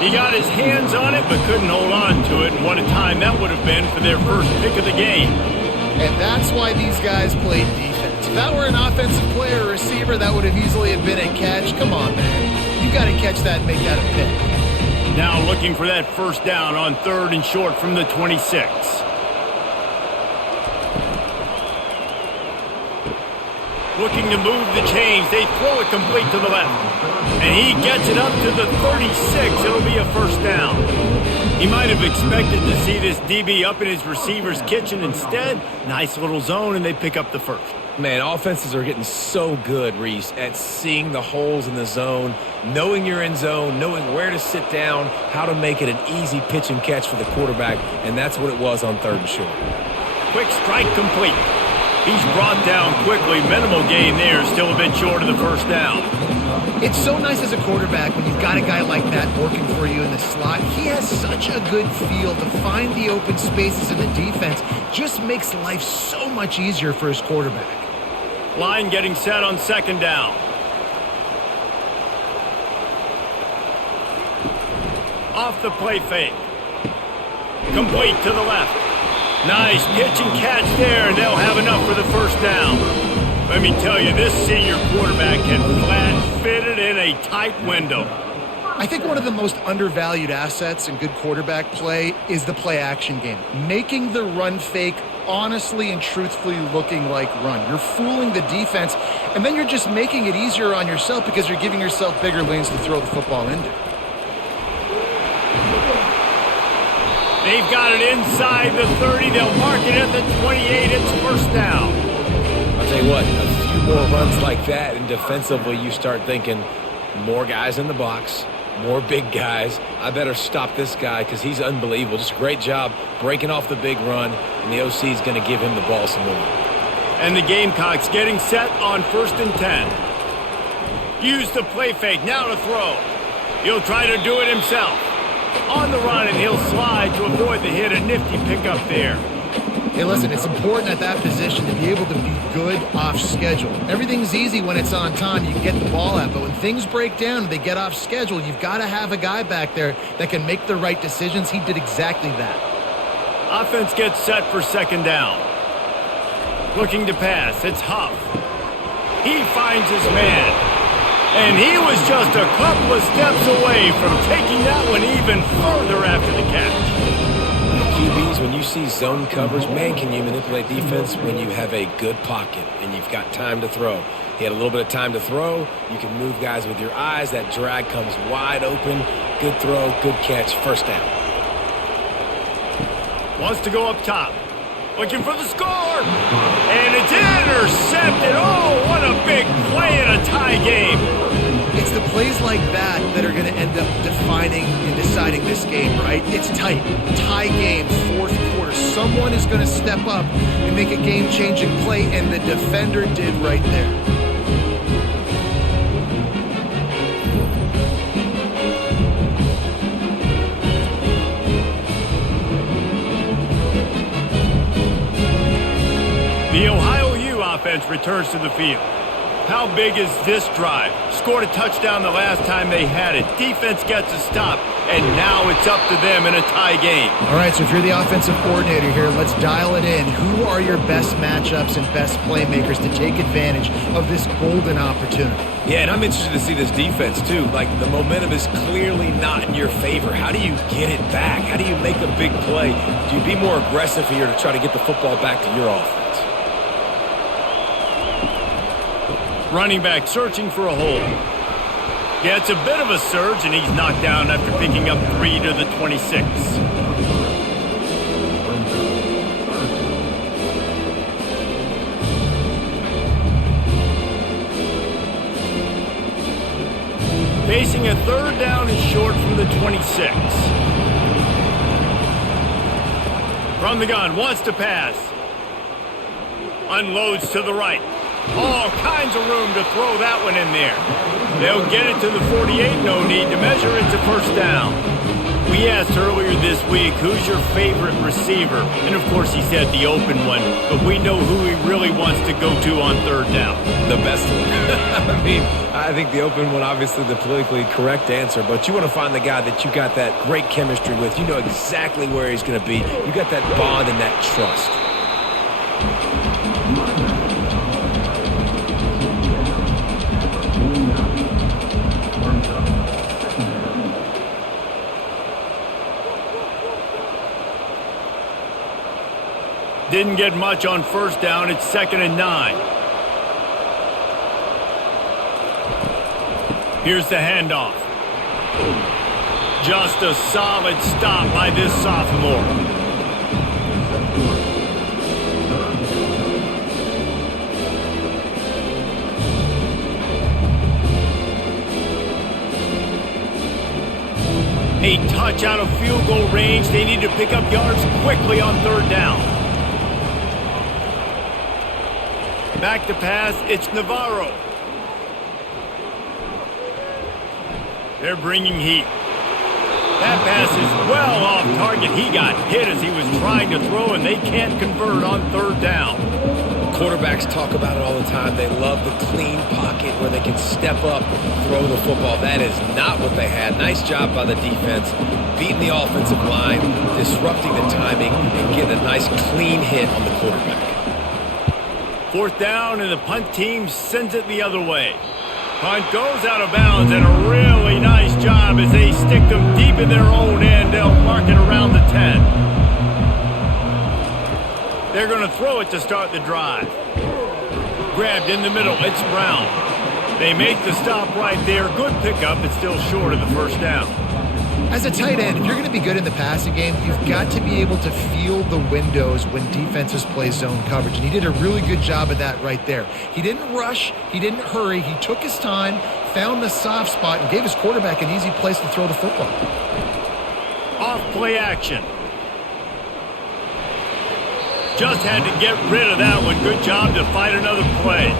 He got his hands on it, but couldn't hold on to it. And what a time that would have been for their first pick of the game. And that's why these guys played defense. If that were an offensive player or receiver, that would have easily have been a catch. Come on, man. You got to catch that and make that a pick. Now looking for that first down on third and short from the 26. Looking to move the chains. They throw it complete to the left. And he gets it up to the 36. It'll be a first down. He might have expected to see this DB up in his receiver's kitchen. Instead, nice little zone, and they pick up the first. Man, offenses are getting so good, Reese, at seeing the holes in the zone, knowing you're in zone, knowing where to sit down, how to make it an easy pitch and catch for the quarterback, and that's what it was on third and short. Quick strike complete. He's brought down quickly. Minimal gain there, still a bit short of the first down. It's so nice as a quarterback when you've got a guy like that working for you in the slot. He has such a good feel to find the open spaces in the defense. Just makes life so much easier for his quarterback. Line getting set on second down. Off the play fake. Complete to the left. Nice pitch and catch there, and they'll have enough for the first down. Let me tell you, this senior quarterback can flat fit it in a tight window. I think one of the most undervalued assets in good quarterback play is the play-action game. Making the run fake honestly and truthfully looking like run. You're fooling the defense, and then you're just making it easier on yourself because you're giving yourself bigger lanes to throw the football into. They've got it inside the 30. They'll mark it at the 28. It's first down. I'll tell you what, a few more runs like that, and defensively you start thinking more guys in the box, more big guys. I better stop this guy because he's unbelievable. Just a great job breaking off the big run, and the OC is going to give him the ball some more. And the Gamecocks getting set on 1st and 10. Use the play fake, now to throw. He'll try to do it himself. On the run, and he'll slide to avoid the hit. A nifty pickup there. Hey, listen, it's important at that position to be able to be good off schedule. Everything's easy when it's on time. You can get the ball out. But when things break down and they get off schedule, you've got to have a guy back there that can make the right decisions. He did exactly that. Offense gets set for 2nd down. Looking to pass. It's Huff. He finds his man. And he was just a couple of steps away from taking that one even further after the catch. QBs, when you see zone coverage, man, can you manipulate defense when you have a good pocket and you've got time to throw. He had a little bit of time to throw. You can move guys with your eyes. That drag comes wide open. Good throw, good catch, first down. Wants to go up top. Looking for the score. And it's intercepted. Oh, what a big play in a tie game. It's the plays like that that are going to end up defining and deciding this game, right? It's tight. Tie game, 4th quarter. Someone is going to step up and make a game-changing play, and the defender did right there. The Ohio U offense returns to the field. How big is this drive? Scored a touchdown the last time they had it. Defense gets a stop, and now it's up to them in a tie game. All right, so if you're the offensive coordinator here, let's dial it in. Who are your best matchups and best playmakers to take advantage of this golden opportunity? Yeah, and I'm interested to see this defense, too. Like, the momentum is clearly not in your favor. How do you get it back? How do you make a big play? Do you be more aggressive here to try to get the football back to your offense? Running back searching for a hole. Yeah, it's a bit of a surge, and he's knocked down after picking up 3 to the 26. Facing a 3rd down and short from the 26. From the gun, wants to pass. Unloads to the right. All kinds of room to throw that one in there. They'll get it to the 48, no need to measure. It's a first down. We asked earlier this week, who's your favorite receiver? And of course he said the open one, but we know who he really wants to go to on 3rd down. The best one. I mean, I think the open one, obviously the politically correct answer, but you want to find the guy that you got that great chemistry with. You know exactly where he's going to be. You got that bond and that trust. Didn't get much on 1st down. It's 2nd and 9. Here's the handoff. Just a solid stop by this sophomore. A touch out of field goal range. They need to pick up yards quickly on 3rd down. Back to pass, it's Navarro. They're bringing heat. That pass is well off target. He got hit as he was trying to throw, and they can't convert on 3rd down. Quarterbacks talk about it all the time. They love the clean pocket where they can step up, throw the football. That is not what they had. Nice job by the defense, beating the offensive line, disrupting the timing, and getting a nice clean hit on the quarterback. 4th down, and the punt team sends it the other way. Punt goes out of bounds, and a really nice job as they stick them deep in their own end. They'll mark it around the 10. They're going to throw it to start the drive. Grabbed in the middle. It's Brown. They make the stop right there. Good pickup. It's still short of the first down. As a tight end, if you're going to be good in the passing game, you've got to be able to feel the windows when defenses play zone coverage. And he did a really good job of that right there. He didn't rush. He didn't hurry. He took his time, found the soft spot, and gave his quarterback an easy place to throw the football. Off play action. Just had to get rid of that one. Good job to fight another play.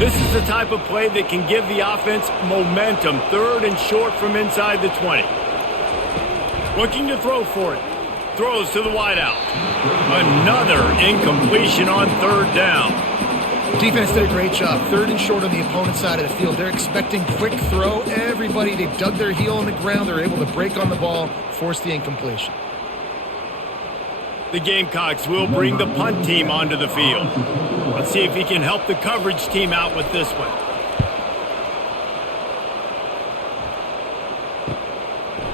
This is the type of play that can give the offense momentum. 3rd and short from inside the 20. Looking to throw for it. Throws to the wideout. Another incompletion on 3rd down. Defense did a great job. 3rd and short on the opponent's side of the field. They're expecting quick throw. Everybody, they dug their heel on the ground. They're able to break on the ball, force the incompletion. The Gamecocks will bring the punt team onto the field. Let's see if he can help the coverage team out with this one.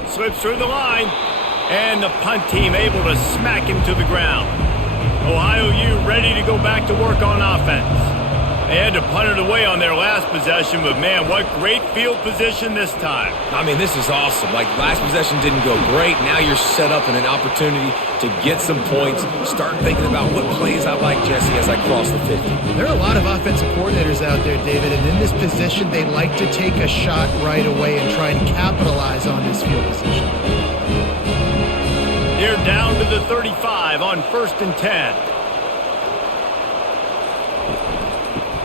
Slips through the line, and the punt team able to smack him to the ground. Ohio U ready to go back to work on offense. They had to punt it away on their last possession, but man, what great field position this time. I mean, this is awesome. Like, last possession didn't go great. Now you're set up in an opportunity to get some points. Start thinking about what plays I like, Jesse, as I cross the 50. There are a lot of offensive coordinators out there, David, and in this position, they like to take a shot right away and try and capitalize on this field position. They're down to the 35 on 1st and 10.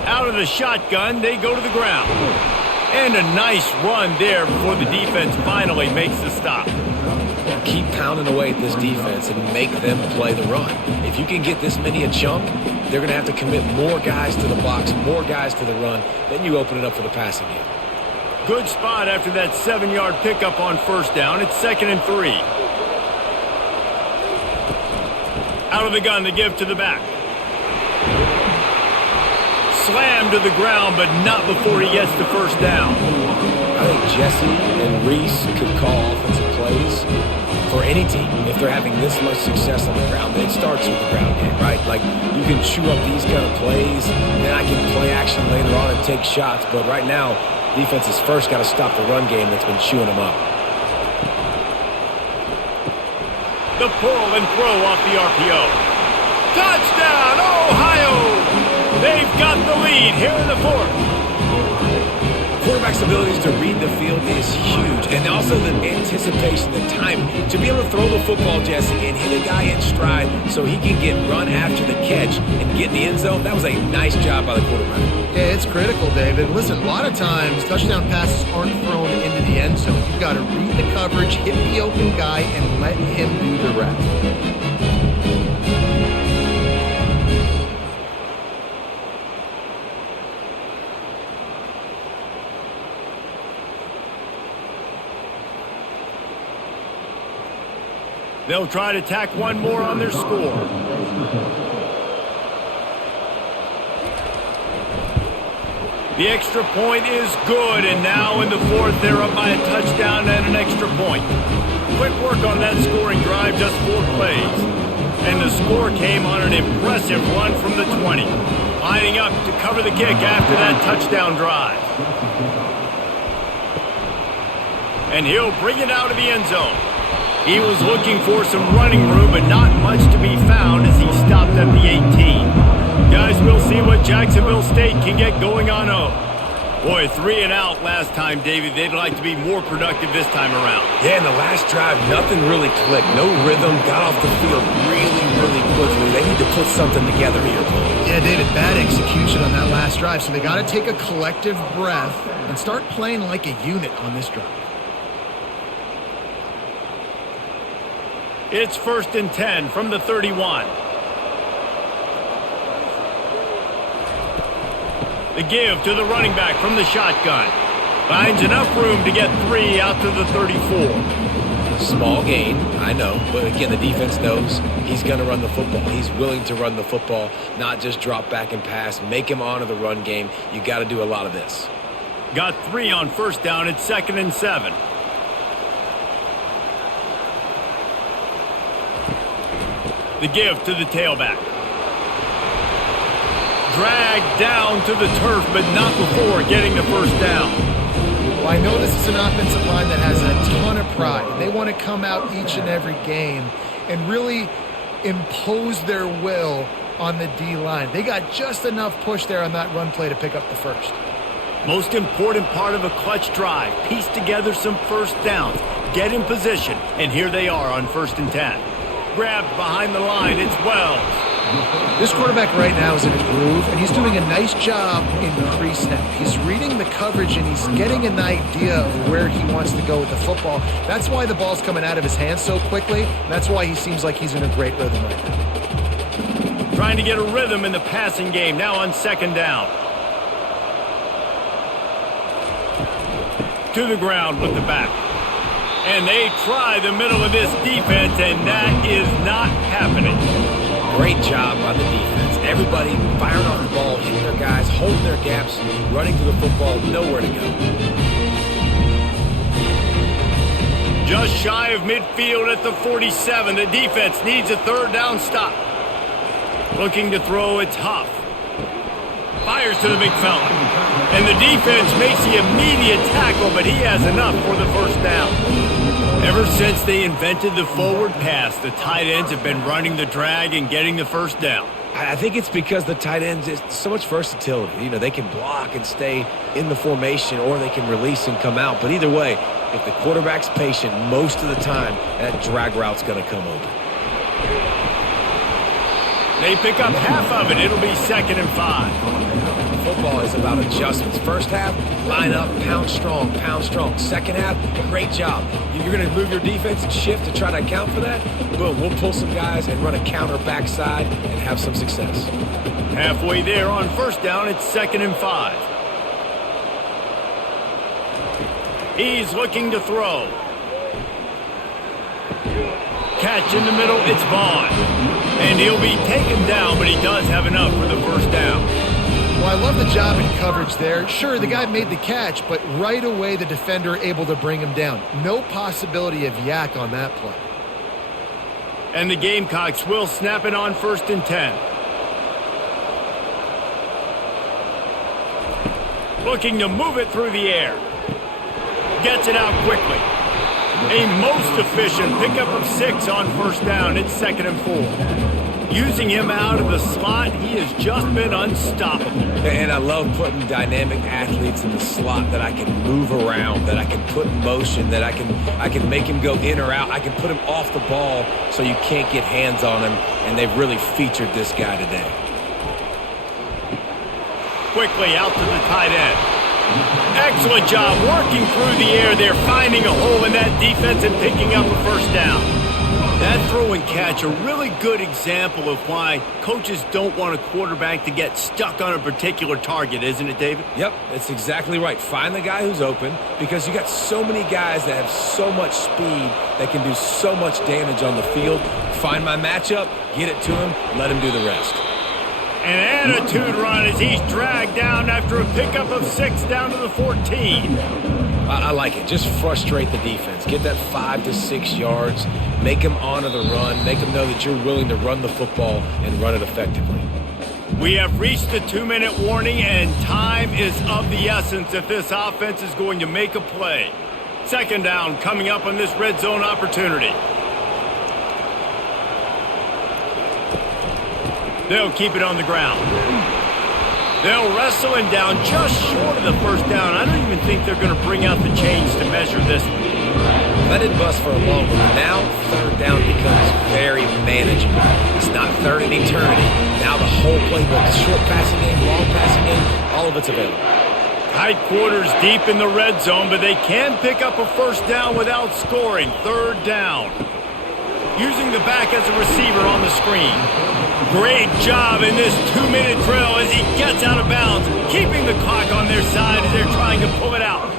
Out of the shotgun, they go to the ground. And a nice run there before the defense finally makes the stop. Keep pounding away at this defense and make them play the run. If you can get this many a chunk, they're going to have to commit more guys to the box, more guys to the run. Then you open it up for the passing game. Good spot after that 7-yard pickup on 1st down. It's 2nd and 3. Out of the gun, the give to the back. Slammed to the ground, but not before he gets the 1st down. I think Jesse and Reese could call offensive plays for any team if they're having this much success on the ground. It starts with the ground game, right? Like, you can chew up these kind of plays, then I can play action later on and take shots. But right now, defense has first got to stop the run game that's been chewing them up. The pull and throw off the RPO. Touchdown, Ohio! They've got the lead here in the 4th. Quarterback's abilities to read the field is huge, and also the anticipation, the timing. To be able to throw the football, Jesse, and hit a guy in stride so he can get run after the catch and get in the end zone, that was a nice job by the quarterback. Yeah, it's critical, David. Listen, a lot of times touchdown passes aren't thrown into the end zone. You've got to read the coverage, hit the open guy, and let him do the rest. They'll try to tack one more on their score. The extra point is good, and now in the 4th, they're up by a touchdown and an extra point. Quick work on that scoring drive, just 4 plays. And the score came on an impressive run from the 20. Lining up to cover the kick after that touchdown drive. And he'll bring it out of the end zone. He was looking for some running room, but not much to be found as he stopped at the 18. Guys, we'll see what Jacksonville State can get going on. Boy, 3 and out last time, David. They'd like to be more productive this time around. Yeah, in the last drive, nothing really clicked. No rhythm, got off the field really quickly. They need to put something together here. Yeah, David, bad execution on that last drive, so they got to take a collective breath and start playing like a unit on this drive. It's 1st and 10 from the 31. The give to the running back from the shotgun. Finds enough room to get 3 out to the 34. Small gain, I know, but again, the defense knows he's going to run the football. He's willing to run the football, not just drop back and pass, make him honor the run game. You got to do a lot of this. Got 3 on first down. It's 2nd and 7. The give to the tailback. Dragged down to the turf, but not before getting the first down. Well, I know this is an offensive line that has a ton of pride. They want to come out each and every game and really impose their will on the D-line. They got just enough push there on that run play to pick up the first. Most important part of a clutch drive. Piece together some first downs. Get in position. And here they are on 1st and 10. Grabbed behind the line. It's Wells. This quarterback right now is in a groove, and he's doing a nice job in pre-snap. He's reading the coverage, and he's getting an idea of where he wants to go with the football. That's why the ball's coming out of his hands so quickly. That's why he seems like he's in a great rhythm right now. Trying to get a rhythm in the passing game. Now on 2nd down. To the ground with the back. And they try the middle of this defense, and that is not happening. Great job by the defense. Everybody firing off the ball, hitting their guys, holding their gaps, running to the football, nowhere to go. Just shy of midfield at the 47. The defense needs a 3rd down stop. Looking to throw, it's Huff. Fires to the big fella. And the defense makes the immediate tackle, but he has enough for the first down. Ever since they invented the forward pass, the tight ends have been running the drag and getting the first down. I think it's because the tight ends is so much versatility. You know, they can block and stay in the formation, or they can release and come out. But either way, if the quarterback's patient most of the time, that drag route's going to come open. They pick up half of it. It'll be 2nd and 5. Football is about adjustments. First half, line up, pound strong, pound strong. Second half, great job. You're going to move your defense and shift to try to account for that? Boom, we'll pull some guys and run a counter backside and have some success. Halfway there on first down, it's 2nd and 5. He's looking to throw. Catch in the middle, it's Vaughn. And he'll be taken down, but he does have enough for the first down. Well, I love the job in coverage there. Sure, the guy made the catch, but right away the defender able to bring him down. No possibility of yak on that play. And the Gamecocks will snap it on 1st and 10. Looking to move it through the air. Gets it out quickly. A most efficient pickup of 6 on first down. It's 2nd and 4. Using him out of the slot, he has just been unstoppable. And I love putting dynamic athletes in the slot that I can move around, that I can put in motion, that I can make him go in or out. I can put him off the ball so you can't get hands on him, and they've really featured this guy today. Quickly out to the tight end. Excellent job working through the air there, finding a hole in that defense and picking up a first down. That throw and catch, a really good example of why coaches don't want a quarterback to get stuck on a particular target, isn't it, David? Yep, that's exactly right. Find the guy who's open, because you got so many guys that have so much speed that can do so much damage on the field. Find my matchup, get it to him, let him do the rest. An attitude run as he's dragged down after a pickup of 6 down to the 14. I like it. Just frustrate the defense. Get that 5 to 6 yards. Make them honor the run. Make them know that you're willing to run the football and run it effectively. We have reached the 2-minute warning, and time is of the essence if this offense is going to make a play. 2nd down coming up on this red zone opportunity. They'll keep it on the ground. They'll wrestle him down just short of the first down. I don't even think they're going to bring out the chains to measure this one. Let it bust for a long one. Now 3rd down becomes very manageable. It's not 3rd in eternity. Now the whole playbook, short passing game, long passing game, all of it's available. Tight quarters deep in the red zone, but they can pick up a first down without scoring. 3rd down. Using the back as a receiver on the screen. Great job in this 2-minute drill as he gets out of bounds, keeping the clock on their side as they're trying to pull it out.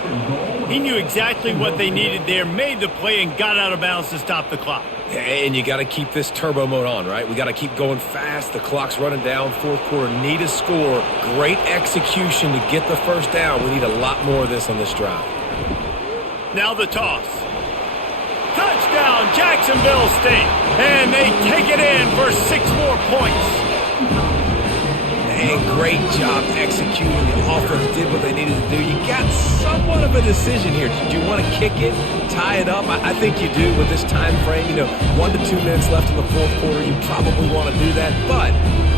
He knew exactly what they needed there, made the play, and got out of bounds to stop the clock. And you got to keep this turbo mode on, right? We got to keep going fast. The clock's running down. Fourth quarter, need a score. Great execution to get the first down. We need a lot more of this on this drive. Now the toss. Touchdown, Jacksonville State. And they take it in for 6 more points. And great job executing. The offense did what they needed to do. You got somewhat of a decision here. Did you want to kick it, tie it up? I think you do with this time frame. 1 to 2 minutes left in the fourth quarter. You probably want to do that, but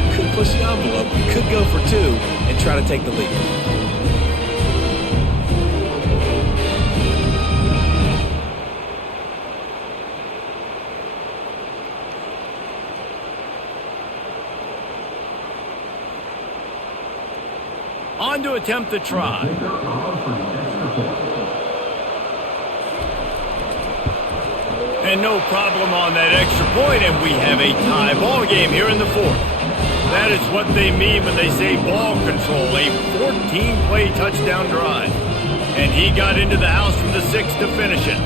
you could push the envelope. You could go for 2 and try to take the lead. On to attempt the try. And no problem on that extra point, and we have a tie ball game here in the fourth. That is what they mean when they say ball control, a 14-play touchdown drive. And he got into the house from the 6 to finish it.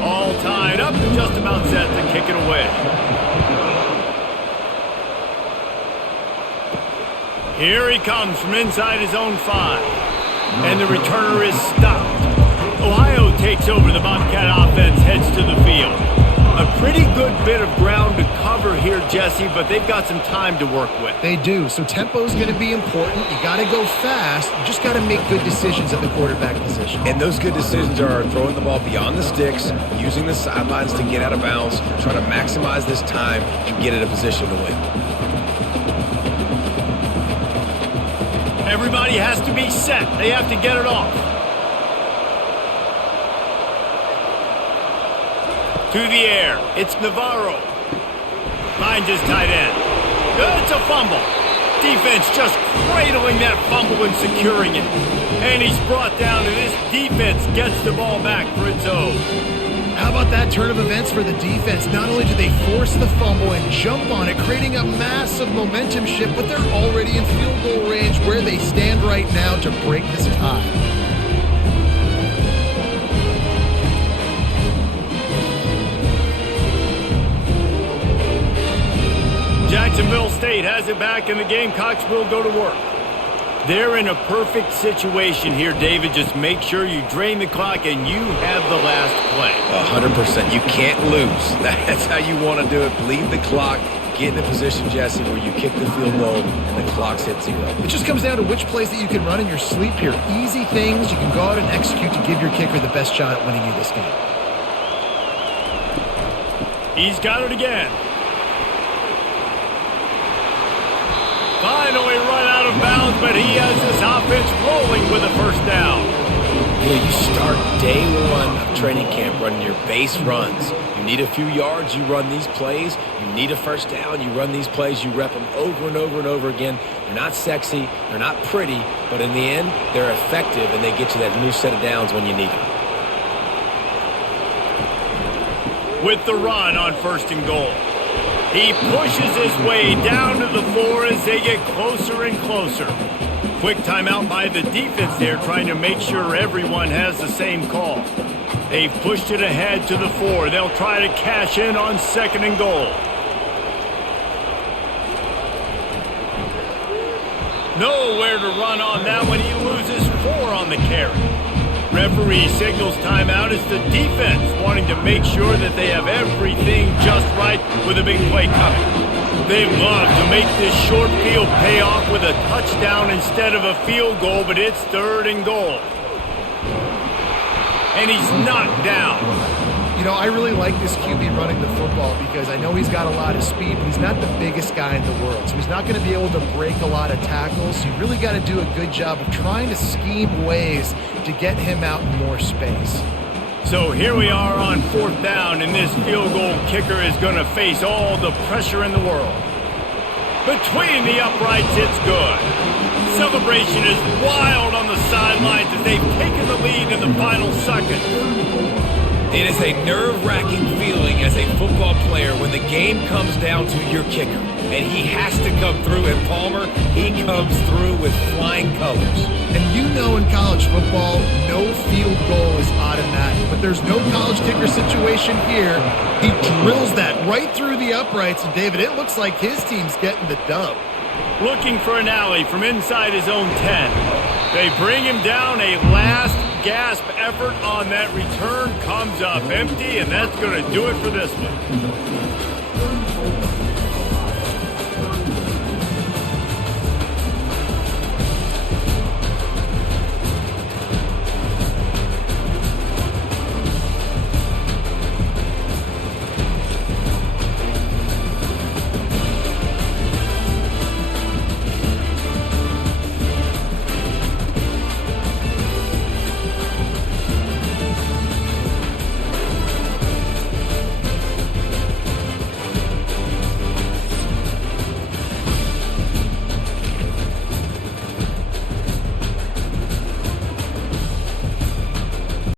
All tied up, just about set to kick it away. Here he comes from inside his own 5. And the returner is stopped. Ohio takes over. The Bobcat offense heads to the field. A pretty good bit of ground to cover here, Jesse, but they've got some time to work with. They do. So tempo is going to be important. You got to go fast. You just got to make good decisions at the quarterback position. And those good decisions are throwing the ball beyond the sticks, using the sidelines to get out of bounds, trying to maximize this time and get in a position to win. Everybody has to be set. They have to get it off. To the air. It's Navarro. Finds his tight end. It's a fumble. Defense just cradling that fumble and securing it. And he's brought down, and this defense gets the ball back for its own. How about that turn of events for the defense? Not only do they force the fumble and jump on it, creating a massive momentum shift, but they're already in field goal range where they stand right now to break this tie. Jacksonville State has it back, and the Gamecocks will go to work. They're in a perfect situation here, David. Just make sure you drain the clock and you have the last play. 100%. You can't lose. That's how you want to do it. Bleed the clock. Get in a position, Jesse, where you kick the field goal and the clock's hit 0. It just comes down to which plays that you can run in your sleep here. Easy things you can go out and execute to give your kicker the best shot at winning you this game. He's got it again. Finally run out of bounds, but he has his offense rolling with a first down. You start day 1 of training camp running your base runs. You need a few yards, you run these plays. You need a first down, you run these plays. You rep them over and over and over again. They're not sexy, they're not pretty, but in the end, they're effective, and they get you that new set of downs when you need them. With the run on 1st and goal. He pushes his way down to the 4 as they get closer and closer. Quick timeout by the defense there, trying to make sure everyone has the same call. They've pushed it ahead to the 4. They'll try to cash in on 2nd and goal. Nowhere to run on that one. He loses 4 on the carry. Referee signals timeout as the defense wanting to make sure that they have everything just right with a big play coming. They love to make this short field pay off with a touchdown instead of a field goal, but it's 3rd and goal. And he's knocked down. I really like this QB running the football because I know he's got a lot of speed, but he's not the biggest guy in the world. So he's not going to be able to break a lot of tackles. So you really got to do a good job of trying to scheme ways to get him out in more space. So here we are on 4th down, and this field goal kicker is going to face all the pressure in the world. Between the uprights, it's good. Celebration is wild on the sidelines as they've taken the lead in the final seconds. It is a nerve-wracking feeling as a football player when the game comes down to your kicker. And he has to come through. And Palmer, he comes through with flying colors. And you know in college football, no field goal is automatic. But there's no college kicker situation here. He drills that right through the uprights. And, David, it looks like his team's getting the dub. Looking for an alley from inside his own 10. They bring him down. A last gasp effort on that return comes up empty, and that's going to do it for this one.